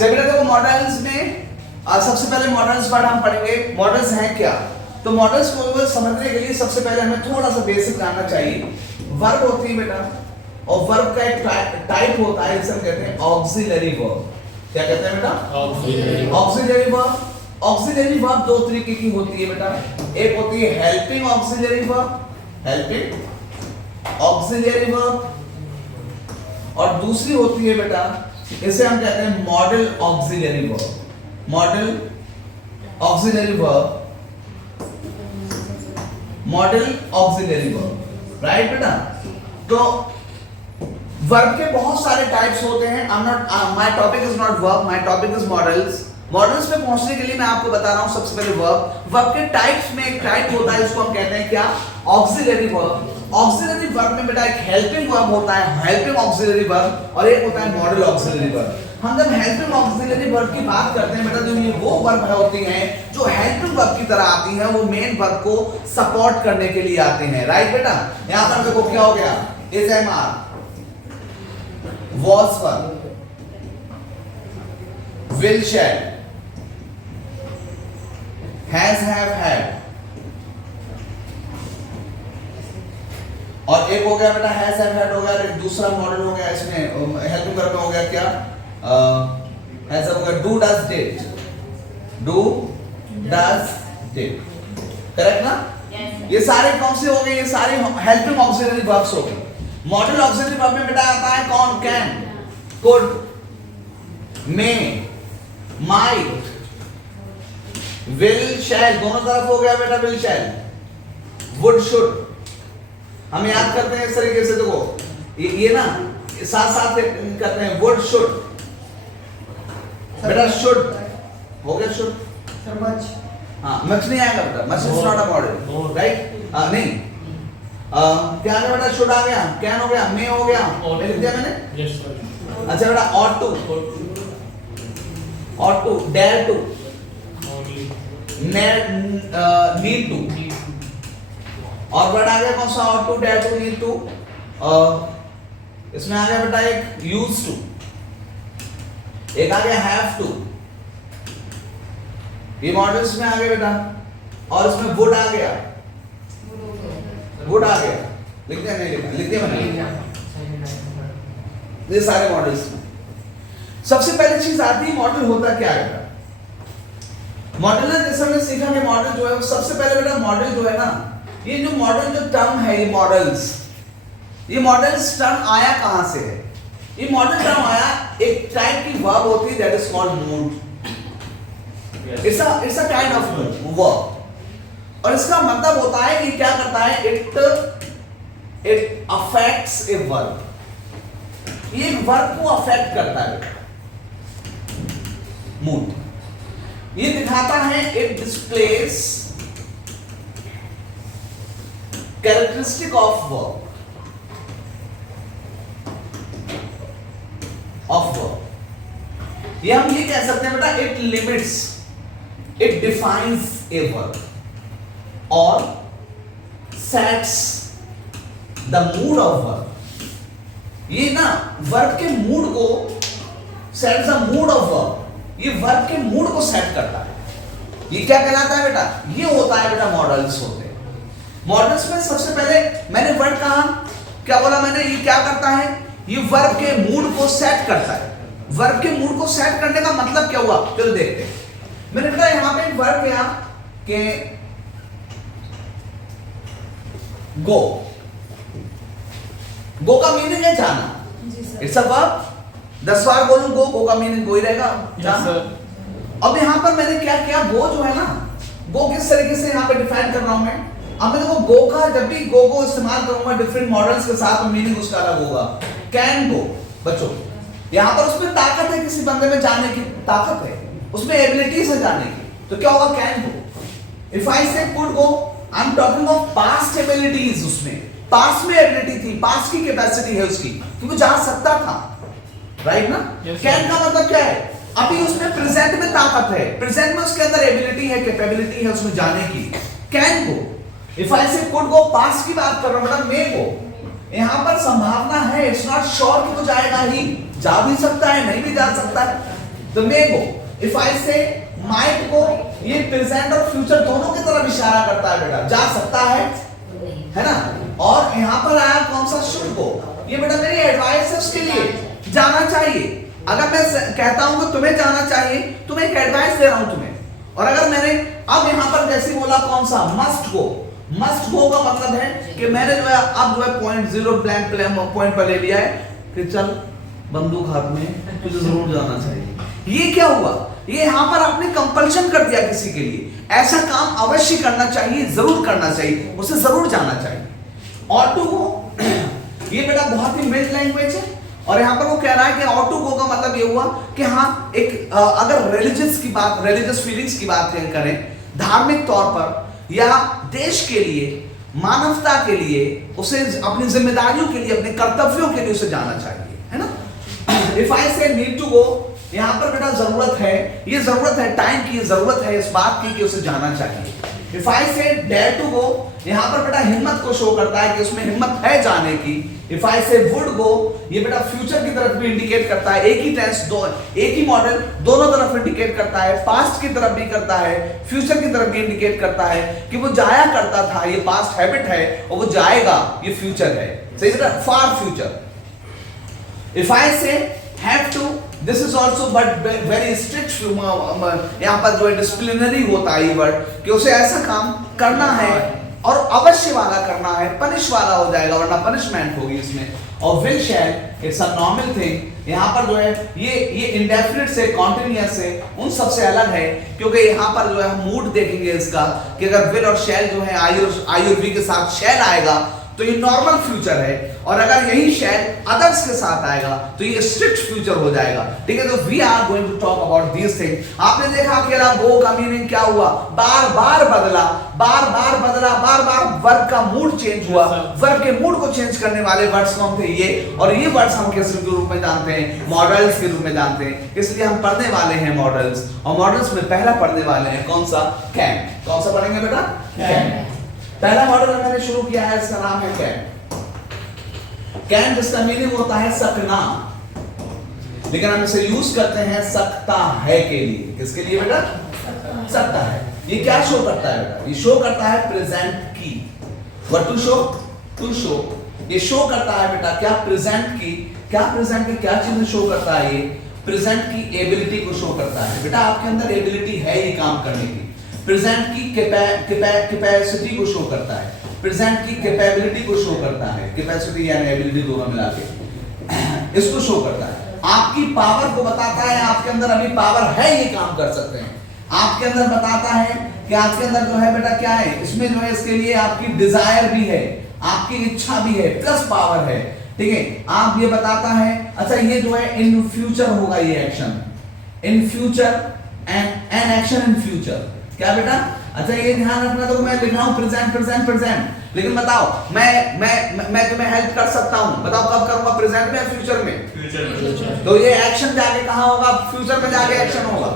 बेटा देखो मॉडल्स में सबसे पहले मॉडल्स वर्ड हम पढ़ेंगे। मॉडल्स हैं क्या? तो मॉडल्स को समझने के लिए सबसे पहले हमें थोड़ा सा बेसिक जानना चाहिए। वर्ब होती है बेटा, और वर्ब का एक टाइप होता है जिसे हम कहते हैं ऑक्सिलरी वर्ब। क्या कहते हैं बेटा? Auxiliary verb. ऑक्सिलरी वर्ब दो तरीके की होती है बेटा। एक होती है helping auxiliary verb, helping auxiliary verb, और दूसरी होती है बेटा इसे हम कहते हैं model auxiliary verb. Model auxiliary verb, model auxiliary verb, right बेटा? तो वर्ब के बहुत सारे टाइप्स होते हैं। My topic is not verb, my topic is models. Models पे पहुंचने के लिए मैं आपको बता रहा हूं सबसे पहले वर्ब के टाइप्स में एक टाइप होता है इसको हम कहते हैं क्या? Auxiliary verb. ऑक्सिलरी वर्ब में बेटा एक हेल्पिंग वर्ब होता है, हेल्पिंग ऑक्सिलरी वर्ब, और एक होता है मॉडल ऑक्सिलरी वर्ब। हम जब हेल्पिंग ऑक्सिलरी वर्ब की बात करते हैं बेटा, तो ये वो वर्ब होती हैं जो हेल्पिंग वर्ब की तरह आती हैं, वो मेन वर्ब को सपोर्ट करने के लिए आते हैं, राइट बेटा? यहां पर देखो क्या हो गया, is am are, was verb, will shall, has have had, और एक हो गया बेटा has have had हो गया, एक दूसरा मॉडल हो गया इसमें हेल्पिंग वर्ब में हो गया क्या? has हो गया do does did, do does did, correct ना? ये सारे कौन से हो गए? ये सारे हेल्पिंग ऑक्सिलरी वर्ब्स हो गए। मॉडल ऑक्सिलरी वर्ब में बेटा आता है कौन? Can, could, may, might, will, shall, दोनों तरफ हो गया बेटा विल शैल, वुड, शुड। हम याद करते हैं इस तरीके से, देखो ये ना साथ साथ करते हैं, वुड, शुड बेटा, शुड हो गया, शुड, हाँ मच नहीं आएगा बेटा, much is not a model, right? नहीं क्या आ गया बेटा? शुड आ गया, कैन हो गया, मे हो गया, लिख दिया मैंने? Yes sir. अच्छा बेटा ought to, dare to, need to, और वर्ड आ गया कौन सा? ought to, dare to, need to। इसमें आ गया बेटा एक used to, एक आ गया have to, ये मॉडल्स में आ गए बेटा, और इसमें would आ गया, वुड आ गया, लिख दिया? नहीं लिखा? लिख दिया मैंने? ये सारे मॉडल्स में सबसे पहली चीज आती है मॉडल होता क्या है बेटा? मॉडल है जैसे हमने सीखा कि मॉडल जो है सबसे पहले बेटा मॉडल जो है ना, ये जो मॉडल जो टर्म है, ये मॉडल्स टर्म आया कहां से है? ये मॉडल टर्म आया एक टाइप की वर्ब होती है that is called mood. It's a kind of verb, और इसका मतलब होता है कि क्या करता है? इट अफेक्ट्स ए वर्ब, ये वर्ब को अफेक्ट करता है मूड। ये दिखाता है it displace characteristic of verb, ये हम ये कह सकते हैं बेटा it limits, it defines a verb और sets the mood of verb. ये ना वर्ब के मूड को, sets the mood of verb, ये वर्ब के मूड को सेट करता है। ये क्या कहलाता है बेटा? ये होता है बेटा मॉडल्स होते हैं। मॉडल्स में सबसे पहले मैंने वर्ड कहा, क्या बोला मैंने? ये क्या करता है? ये वर्ब के मूड को सेट करता है। वर्ब के मूड को सेट करने का मतलब क्या हुआ? चलो देखते हैं। मैंने बेटा यहां पे एक वर्ब किया कि गो, गो का मीनिंग है जाना, इट्स अ वर्ब। 10 बार बोलूं गो का मीनिंग गो ही रहेगा, जाना। अब यहां पर मैंने क्या किया? गो जो है ना, गो किस तरीके से यहां पे डिफाइन कर रहा हूं मैं। अब मैं देखो गो का जब भी गो को इस्तेमाल करूंगा डिफरेंट मॉडल्स के साथ, मीनिंग उसका अलग होगा। कैन गो, बच्चों यहां पर उसमें ताकत है, किसी बंदे में जाने की ताकत है, उसमें एबिलिटीज है जाने की, तो क्या होगा? Can go. इफ आई से could go, I am talking of past abilities, उसमें पास्ट में एबिलिटी थी, पास्ट की कैपेसिटी है उसकी कि वो जा सकता था, राइट ना? कैन का मतलब क्या है? अभी उसमें प्रेजेंट में ताकत है, प्रेजेंट में उसके अंदर एबिलिटी है, कैपेबिलिटी है उसमें जाने की। Can go. इफ आई से कुड गो, पास्ट की बात कर रहा हूं, मतलब मे गो, यहां पर संभावना है, इट्स नॉट श्योर कि वो जाएगा ही, जा भी सकता है, नहीं भी जा सकता है, the may go. If I से माइट गो, ये प्रेजेंट और फ्यूचर दोनों की तरफ इशारा करता है बेटा, जा सकता है ना। और यहाँ पर आया कौन सा, शुड गो, ये बेटा मेरी एडवाइस है उसके लिए, जाना चाहिए। अगर मैं कहता हूं कि तुम्हें जाना चाहिए तो मैं एक एडवाइस दे रहा हूं तुम्हें। और अगर मैंने अब यहां पर जैसे बोला कौन सा, मस्ट गो, मस्ट गो का मतलब है कि मैंने जो है अब जो है पॉइंट जीरो ब्लैंक पॉइंट पर ले लिया है कि चल बंदूक हाथ में, तुझे जरूर जाना चाहिए। ये क्या हुआ, ये यहां पर आपने कंपल्शन कर दिया किसी के लिए, ऐसा काम अवश्य करना चाहिए, जरूर करना चाहिए, उसे जरूर जाना चाहिए। और टू गो, ये बेटा बहुत ही मिल्ड लैंग्वेज है। और यहां पर वो कह रहा है कि ऑटो गो का मतलब ये हुआ कि हाँ एक अगर रिलीजियस फीलिंग्स की बात करें, धार्मिक तौर पर या देश के लिए, मानवता के लिए, उसे अपनी जिम्मेदारियों के लिए, अपने कर्तव्यों के लिए उसे जाना चाहिए, है ना। इफ आई से नीड टू गो, यहां पर बेटा जरूरत है, ये जरूरत है, टाइम की जरूरत है इस बात की कि उसे जाना चाहिए। इफ आई से डेयर टू गो, यहां पर बेटा हिम्मत को शो करता है कि उसमें हिम्मत है जाने की। इफ आई से वुड गो, ये बेटा फ्यूचर की तरफ भी इंडिकेट करता है, एक ही टेंस, एक ही मॉडल दोनों तरफ इंडिकेट करता है, पास्ट की तरफ भी करता है, फ्यूचर की तरफ भी इंडिकेट करता है कि वो जाया करता था, ये पास्ट हैबिट है, और वो जाएगा, ये फ्यूचर है, सही बेटा, फार future. If I say have to, this is also but very strict, यहां पर जो है डिसिप्लिनरी होता है ये वर्ड, कि उसे ऐसा काम करना है और अवश्य वाला करना है, पनिश वाला हो जाएगा वरना पनिशमेंट होगी इसमें। और will shell, it's a normal thing, यहां पर जो है ये इंडेफिनिट से, कॉन्टिन्यूअस से, उन सबसे अलग है, क्योंकि यहां पर जो है हम मूड देखेंगे इसका कि अगर विल और शैल जो है आई और वी के साथ शैल आएगा तो ये नॉर्मल फ्यूचर है, और अगर यही शैल अदर्स के साथ आएगा तो ये स्ट्रिक्ट फ्यूचर हो जाएगा, ठीक है। तो we are going to talk about these things. आपने देखा अकेला गो का मीनिंग क्या हुआ, बार बार बदला, बार बार बदला, बार बार वर्ब का मूड चेंज हुआ। वर्ब के मूड को चेंज करने वाले वर्ड्स कौन थे, ये, और ये वर्ड्स हम किस रूप में जानते हैं, मॉडल्स के रूप में जानते हैं। इसलिए हम पढ़ने वाले हैं मॉडल्स, और मॉडल्स में पहला पढ़ने वाले हैं कौन सा, कैन। कौन सा पढ़ेंगे बेटा, कैन। पहला मॉडल मैंने शुरू किया है, इसका नाम है कैन। कैन जिसका मीनिंग होता है सकना, लेकिन हम इसे यूज करते हैं सकता है के लिए। किसके लिए बेटा, सकता है। ये क्या शो करता है बेटा, ये शो करता है प्रेजेंट की, what to show, to show. ये शो करता है बेटा क्या, प्रेजेंट की, क्या प्रेजेंट की क्या चीज शो करता है, ये प्रेजेंट की एबिलिटी को शो करता है। बेटा आपके अंदर एबिलिटी है ये काम करने की, प्रेजेंट की कैपेसिटी को शो करता है, प्रेजेंट की कैपेबिलिटी को शो करता है, कैपेसिटी यानी एबिलिटी दोनों मिला के इसको शो करता है। आपकी पावर को बताता है, आपके अंदर अभी पावर है, ये काम कर सकते हैं। आपके अंदर बताता है कि आपके अंदर जो है बेटा क्या है, इसमें जो है इसके लिए आपकी डिजायर भी है, आपकी इच्छा भी है, प्लस पावर है, ठीक है। आप ये बताता है, अच्छा ये जो है इन फ्यूचर होगा ये action, in future and action in future, क्या बेटा, अच्छा ये ध्यान रखना। तो मैं लिख रहा हूं प्रेजेंट प्रेजेंट प्रेजेंट, लेकिन बताओ मैं तुम्हें हेल्प कर सकता हूं, बताओ कब करूंगा, प्रेजेंट में या फ्यूचर में, फ्यूचर में। तो ये एक्शन जाके कहां होगा, फ्यूचर में जाके एक्शन होगा।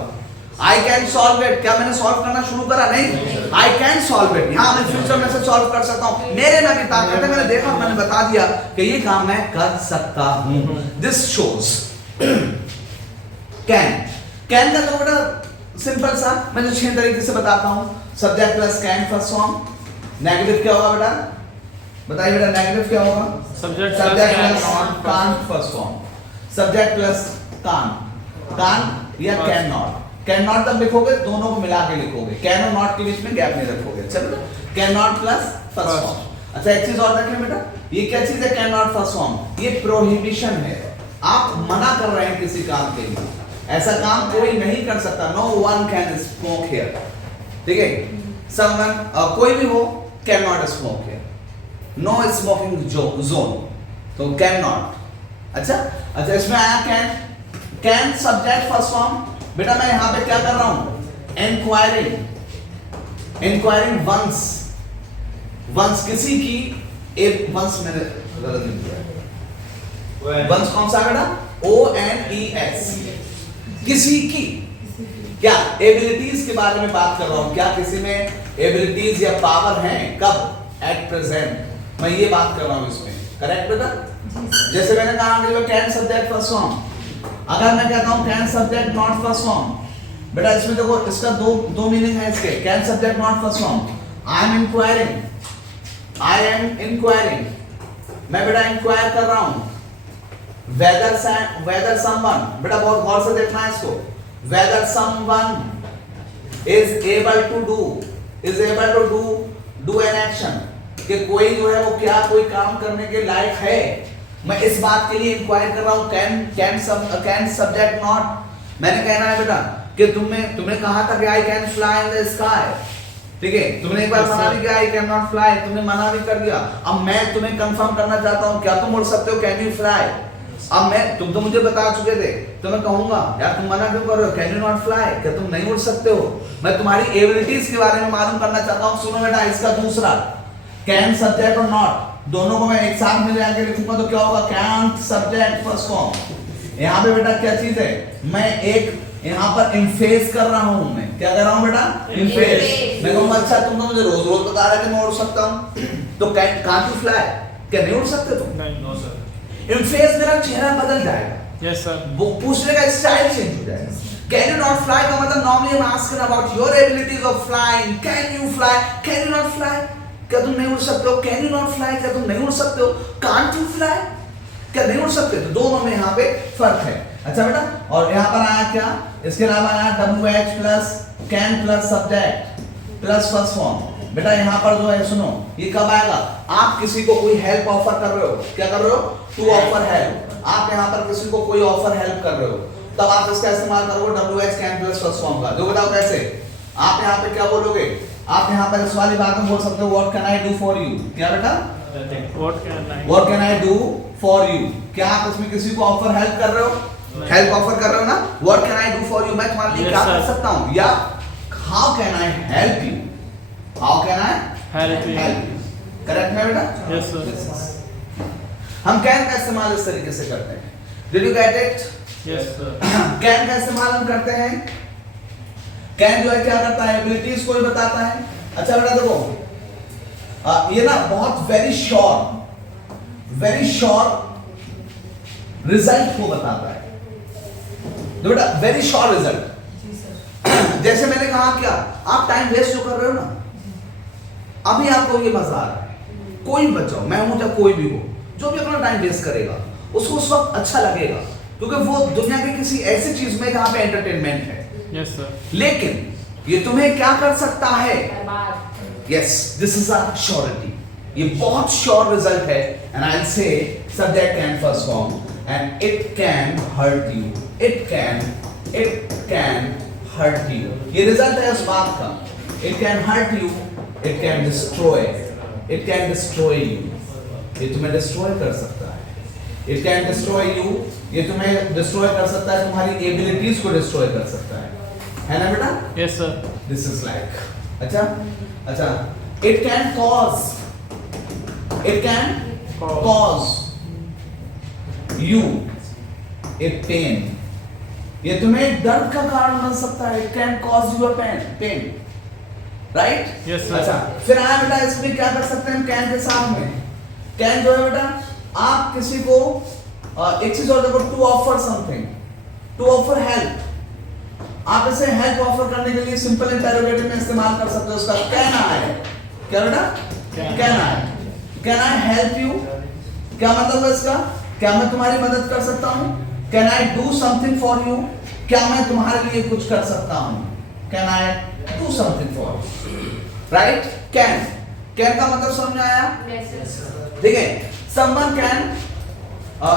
आई कैन सॉल्व इट, क्या मैंने सॉल्व करना शुरू करा, नहीं, आई कैन सॉल्व इट, यहां मैं फ्यूचर में से सॉल्व कर सकता हूं, मेरे में भी ताकत है, मैंने देखा, मैंने बता दिया कि ये काम मैं कर सकता हूं। This shows can. कैन का तो बेटा सिंपल सा, मैं जो 6 तरीके से बताता हूं। Subject plus can first form, negative क्या होगा बेटा, बताइए बेटा, नेगेटिव क्या होगा, सब्जेक्ट प्लस कान फर्स्ट फॉर्म, सब्जेक्ट प्लस कान, कान या कैन नॉट। कैन नॉट तब लिखोगे दोनों को मिला के लिखोगे, कैन और नॉट के बीच में गैप नहीं रखोगे, अच्छा बेटा, can not plus first form. अच्छा एक चीज और देखें बेटा, ये क्या चीज है कैन नॉट फर्स्ट फॉर्म, ये प्रोहिबिशन है, आप मना कर रहे हैं किसी काम के लिए, ऐसा काम कोई नहीं कर सकता, no one can smoke here, ठीक है, समवन कोई भी हो can not smoke here, no smoking zone, तो कैन नॉट। अच्छा इसमें आया can, can subject first form. बेटा मैं यहां पे क्या कर रहा हूं, इंक्वायरिंग वंस किसी की, एक वंस मैंने गलत लिख दिया, वंस कौन सा बेटा, ONES, किसी की, क्या एबिलिटीज के बारे में बात कर रहा हूं, क्या किसी में एबिलिटीज या पावर है, कब, एट प्रेजेंट, मैं ये बात कर रहा हूं इसमें, करेक्ट बेटा। जैसे मैंने कहा कि कैन सब्जेक्ट फर्स्ट फॉर्म, अगर मैं कहता हूं can subject not first form, बेटा इसमें देखो इसका दो मीनिंग है इसके। Can subject not first form, I am enquiring, मैं बेटा इंक्वायर कर रहा हूं। whether someone, बेटा बहुत गौर से देखना है इसको, whether someone is able to do an action, कि कोई जो है वो क्या कोई काम करने के लायक है। मैं इस बात के लिए इंक्वायर कर रहा हूं। कैन सब्जेक्ट नॉट, मैंने कहना है बेटा कि तुमने कहा था कि I can fly in the sky, ठीक है, तुमने एक बार मना भी किया आई कैन नॉट फ्लाई, तुमने मना भी कर दिया। अब मैं तुम्हें कंफर्म करना चाहता हूं, क्या तुम उड़ सकते हो? Can you fly? अब तुम तो मुझे बता चुके थे, तो मैं कहूंगा यार तुम मना क्यों कर रहे हो? कैन यू नॉट फ्लाई, क्या तुम नहीं उड़ सकते हो? मैं तुम्हारी एबिलिटीज के बारे में मालूम करना चाहता हूं। सुनो बेटा, इसका दूसरा कैन सब्जेक्ट और नॉट दोनों को मैं एक साथ मिला के लिखूंगा तो क्या होगा? Can subject first form. यहाँ पे बेटा क्या चीज है? मैं एक यहाँ पर इम्फेस कर रहा हूँ। मैं क्या कर रहा हूँ बेटा? इम्फेस। मैं कहूँगा अच्छा तुम तो मुझे रोज रोज बता रहे थे मैं उड़ सकता हूँ, तो कांट यू फ्लाई, क्या नहीं उड़ सकते तुम? नहीं, नो सर। इम्फेस मेरा चेहरा बदल जाएगा। Yes sir. वो पूछने का स्टाइल चेंज हो जाएगा। कैन यू नॉट फ्लाई का मतलब नॉर्मली हम asking about your abilities of flying. Can you fly, can you not fly, क्या तुम नहीं उड़ सकते हो? कैन यू नॉट फ्लाई, क्या तुम नहीं उड़ सकते हो? कांट यू फ्लाई, क्या नहीं उड़ सकते? तो दोनों में यहाँ पे फर्क है। अच्छा बेटा, और यहाँ पर आया क्या? इसके अलावा आया WH plus can plus subject plus first form. बेटा यहाँ पर जो है सुनो, ये कब आएगा? आप किसी को कोई हेल्प ऑफर कर रहे हो, क्या कर रहे हो? To offer help. आप यहाँ पर किसी को कोई ऑफर हेल्प कर रहे हो, तब आप इसका इस्तेमाल करोगे WH can plus first form का। जो बताओ कैसे? आप यहाँ पे क्या बोलोगे? आप यहाँ पर इस वाली बात में बोल सकते हो what can I do for you. क्या बेटा? What can I do for you. क्या आप इसमें किसी को ऑफर हेल्प कर रहे हो? हेल्प ऑफर कर रहे हो ना? What can I do for you, मैं तुम्हारे लिए क्या कर सकता हूँ? या how can I help you, how can I help you. Correct है बेटा? Yes sir. हम कैन का इस्तेमाल इस तरीके से करते हैं। Did you get it? Yes sir. Can का इस्तेमाल हम करते हैं। कैन जो है क्या करता है? एबिलिटीज को ही बताता है। अच्छा बेटा देखो, ये ना बहुत वेरी श्योर रिजल्ट को बताता है। तो बेटा वेरी श्योर रिजल्ट, जैसे मैंने कहा क्या, आप टाइम वेस्ट जो कर रहे हो ना, अभी आपको ये मजा आ रहा है, कोई भी बच्चा हो, मैं हूं या कोई भी हो, जो भी अपना टाइम वेस्ट करेगा उसको उस वक्त अच्छा लगेगा, क्योंकि वो दुनिया की किसी ऐसी चीज में जहां पे एंटरटेनमेंट है। Yes sir. लेकिन ये तुम्हें क्या कर सकता है? Yes, this is a surety, ये बहुत श्योर रिजल्ट है। And I will say subject can first form and it can hurt you, it can hurt you. ये रिजल्ट है उस बात का। It can hurt you, it can destroy, it can destroy you, ये तुम्हें destroy कर सकता है। इट कैन डिस्ट्रॉय यू, ये तुम्हें डिस्ट्रॉय कर सकता है, तुम्हारी एबिलिटीज को डिस्ट्रॉय कर सकता है ना बेटा? Yes sir. This is like अच्छा it can cause you a pain, ये तुम्हें दर्द का कारण बन सकता है। It can cause you a pain, right? Yes sir. अच्छा फिर आया बेटा, इसमें क्या कर सकते हैं कैन के साथ में? कैन जो है बेटा, आप किसी को एक चीज और देखो, to offer something, to offer help, आप इसे हेल्प ऑफर करने के लिए सिंपल इंटरोगेटिव में इस्तेमाल कर सकते हो उसका। कैन आई, क्या बेटा? कैन आई हेल्प यू, क्या मतलब है इसका? क्या मैं तुम्हारी मदद कर सकता हूँ? Can I do something for you, क्या मैं तुम्हारे लिए कुछ कर सकता हूँ? Can I do something for you, right? Can का मतलब समझ में आया? ठीक है। समवन कैन,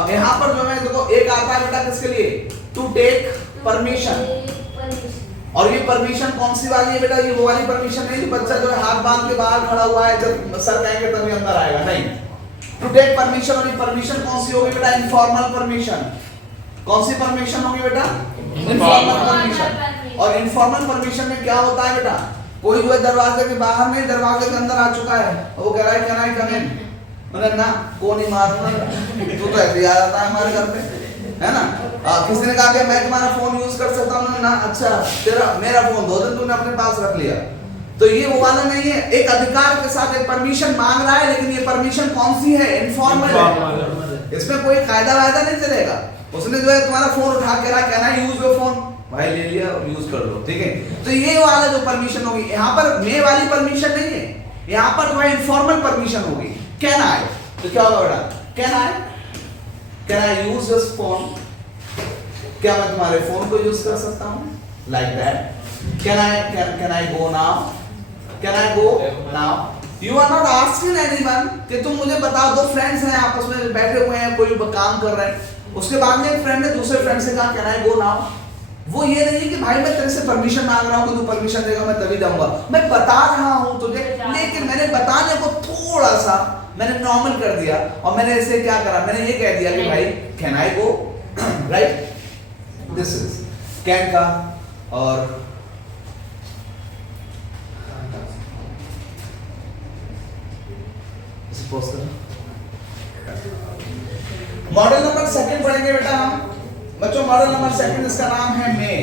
यहाँ पर जो है देखो एक आता है बेटा किसके लिए? टू टेक परमिशन, और ये परमिशन कौन सी वाली है बेटा? ये वो वाली परमिशन नहीं जो बच्चा जो है हाथ बांध के बाहर खड़ा हुआ है, जब सर कहेंगे तभी अंदर आएगा, नहीं। टू टेक परमिशन, और ये परमिशन कौन सी होगी बेटा? Informal permission. कौन सी परमिशन होगी बेटा? Informal permission. और इनफॉर्मल परमिशन में क्या होता है बेटा? कोई जो है दरवाजे के बाहर नहीं, दरवाजे के अंदर आ चुका है, वो कह रहा है कैन आई कम इन, मैंने ना कौन ही मारना, तू तो ऐसे आ जाता है हमारे घर पे, है ना? किसी ने कहा कि मैं तुम्हारा फोन यूज कर सकता हूँ ना? अच्छा तेरा मेरा फोन 2 दिन तूने अपने पास रख लिया, तो ये वो वाला नहीं है। एक अधिकार के साथ एक परमिशन मांग रहा है, लेकिन ये परमिशन कौन सी है? इनफॉर्मल है, इसमें कोई कायदा वायदा नहीं चलेगा। उसने जो है तुम्हारा फोन उठा के रहा, कहना यूज योर फोन, भाई ले लिया और यूज कर लो, ठीक है। तो ये वाला जो परमिशन होगी, यहाँ पर मे वाली परमिशन नहीं है, यहाँ पर जो है इनफॉर्मल परमिशन होगी। कैन आई, तो क्या होगा बेटा, can I use this phone, क्या मैं तुम्हारे फोन को यूज कर सकता हूँ, like that. Can I go now, can I go now. You are not asking anyone कि तुम मुझे बताओ, दो फ्रेंड्स हैं आपस में बैठे हुए हैं, कोई काम कर रहे हैं, उसके बाद में एक फ्रेंड ने दूसरे फ्रेंड से कहा कैन आई गो नाउ। वो ये नहीं कि भाई मैं तेरे से परमिशन मांग रहा हूं कि तू परमिशन देगा मैं तभी दूंगा, मैं बता रहा हूं तुझे, लेकिन मैंने बताने को थोड़ा सा मैंने नॉर्मल कर दिया और मैंने इसे क्या करा, मैंने ये कह दिया कि भाई can I go, right. This is can का। और मॉडल नंबर सेकंड पढ़ेंगे बेटा हम बच्चों। मॉडल नंबर सेकंड, इसका नाम है मे।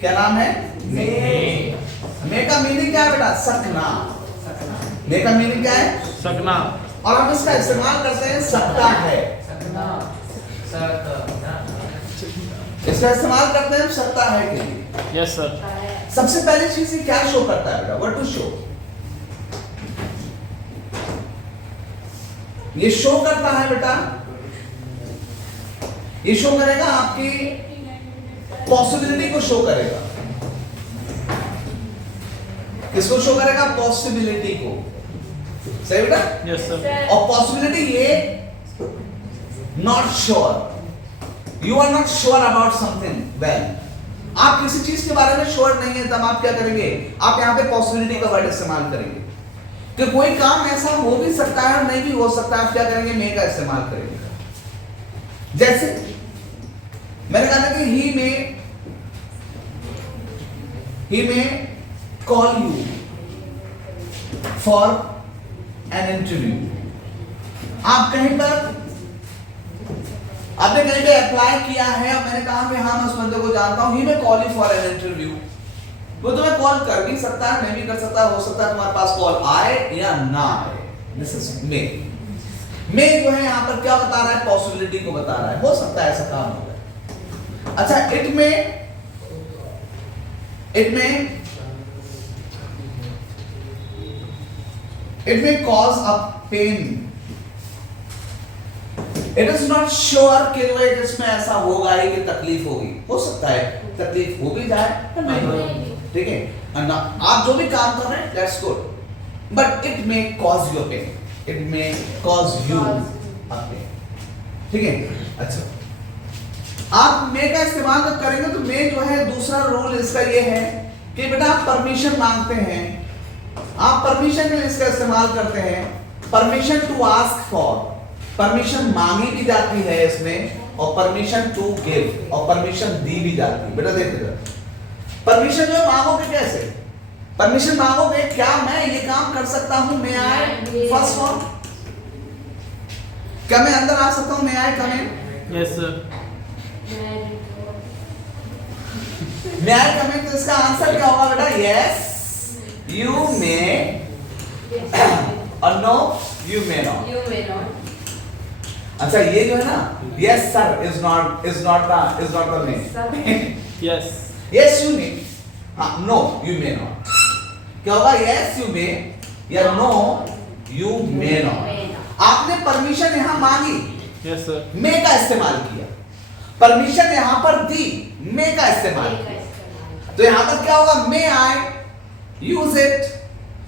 क्या नाम है, मे। मे का मीनिंग क्या है बेटा, सकना। मे का मीनिंग क्या है, सकना। और हम इसका इस्तेमाल करते हैं सकता है, इसका इस्तेमाल करते हैं सकता है के लिए। Yes sir. सबसे पहली चीज ये क्या शो करता है बेटा, व्हाट टू शो, ये शो करता है बेटा, ये शो करेगा आपकी पॉसिबिलिटी को शो करेगा। किसको शो करेगा, पॉसिबिलिटी को, सही बेटा। Yes sir. और पॉसिबिलिटी ये not sure, you are not sure about something, well आप किसी चीज के बारे में श्योर नहीं है, तब आप क्या करेंगे, आप यहां पे पॉसिबिलिटी का वर्ड इस्तेमाल करेंगे कि कोई काम ऐसा हो भी सकता है और नहीं भी हो सकता है, आप क्या करेंगे, मे का इस्तेमाल करेंगे। जैसे मैंने कहा था कि he may call you for an interview। आप कहीं पर, आपने कहीं पे अप्लाई किया है और मैंने कहा कि हाँ मैं उस बंदे को जानता हूं, he may call you for an interview। वो तुम्हें कॉल कर भी सकता है, नहीं भी कर सकता, हो सकता है तुम्हारे पास कॉल आए या ना आए। दिस इज मे। मे जो है यहाँ पर क्या बता रहा है, पॉसिबिलिटी को बता रहा है, हो सकता है ऐसा काम हो जाए। अच्छा, it may cause a pain, it is not sure कि इसमें ऐसा होगा ही कि तकलीफ होगी, हो सकता है तकलीफ हो भी जाए या नहीं, ठीक है। आप जो भी काम कर रहे हैं that's good, but it may cause you pain, it may cause you a pain, ठीक है। अच्छा, आप मे का इस्तेमाल जब करेंगे तो मे जो है, दूसरा रूल इसका ये है कि बेटा आप परमिशन मांगते हैं, आप परमिशन के लिए इसका इस्तेमाल करते हैं। Permission to ask for, permission मांगी भी जाती है इसमें, और परमिशन टू गिव, और परमिशन दी भी जाती है। बेटा देखिए, परमिशन जो मांगोगे कैसे, परमिशन मांगोगे, क्या मैं ये काम कर सकता हूं, मे आई, फर्स्ट फॉर्म, क्या मैं अंदर आ सकता हूं, मे I come in, yes sir. May I come इन, तो इसका आंसर क्या होगा बेटा, यस यू मे, और नो यू मे नॉट। अच्छा, ये जो है ना, yes sir is not the may, yes. Yes you मे, हाँ, नो यू मे नॉट, क्या होगा, यस यू मे या नो यू मे नॉट। आपने परमिशन यहां मांगी, यस सर। मे का इस्तेमाल किया, परमिशन यहां पर दी, मे का इस्तेमाल किया, तो यहां पर क्या होगा, मे आई यूज इट।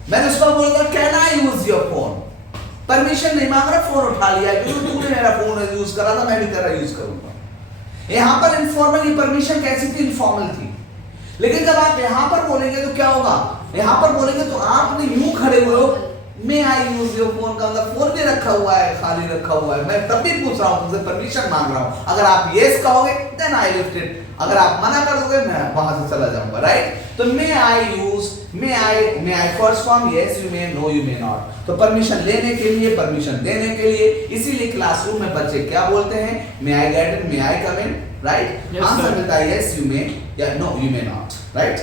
मैंने उसको बोला can I use your phone, permission नहीं मांग रहा, फोन उठा लिया क्योंकि तूने मेरा फोन यूज करा था, मैं भी तेरा यूज करूंगा। यहां पर इनफॉर्मल, ये परमिशन कैसी थी, इनफॉर्मल थी। लेकिन जब आप यहां पर बोलेंगे तो क्या होगा, यहां पर बोलेंगे तो आपने यूं खड़े हुए हो, मे आई यूज योर फोन का मतलब फोन भी रखा हुआ है, खाली रखा हुआ है, मैं तब भी पूछ रहा हूं तुमसे, परमिशन मांग रहा हूं। अगर आप यस कहोगे देन आई लिफ्ट इट, अगर आप मना कर दोगे मैं वहां से चला जाऊंगा, राइट। तो may I use, may I first form, yes you may, no you may not. तो परमिशन लेने के लिए, परमिशन देने के लिए, इसीलिए क्लासरूम में बच्चे क्या बोलते हैं, may I get in, may I come in, right. Answer मिलता है यस यू मे या no you may not, right.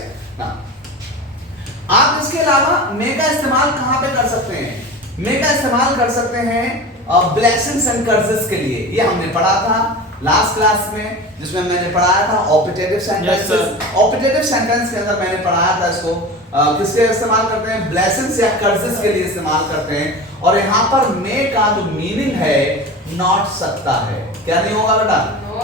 आप इसके अलावा मे का इस्तेमाल कहां पे कर सकते हैं, मे का इस्तेमाल कर सकते हैं ब्लेसिंग्स एंड कर्सेस के लिए, ये हमने पढ़ा था। लास्ट क्लास में जिसमें मैंने पढ़ाया था ऑप्टेटिव सेंटेंसेस। ऑप्टेटिव सेंटेंस के अंदर मैंने पढ़ाया था इसको किसके इस्तेमाल करते हैं, ब्लेसिंग्स या कर्जेस के लिए इस्तेमाल करते हैं। और यहाँ पर मे का जो मीनिंग है नॉट सकता है, क्या नहीं होगा बेटा,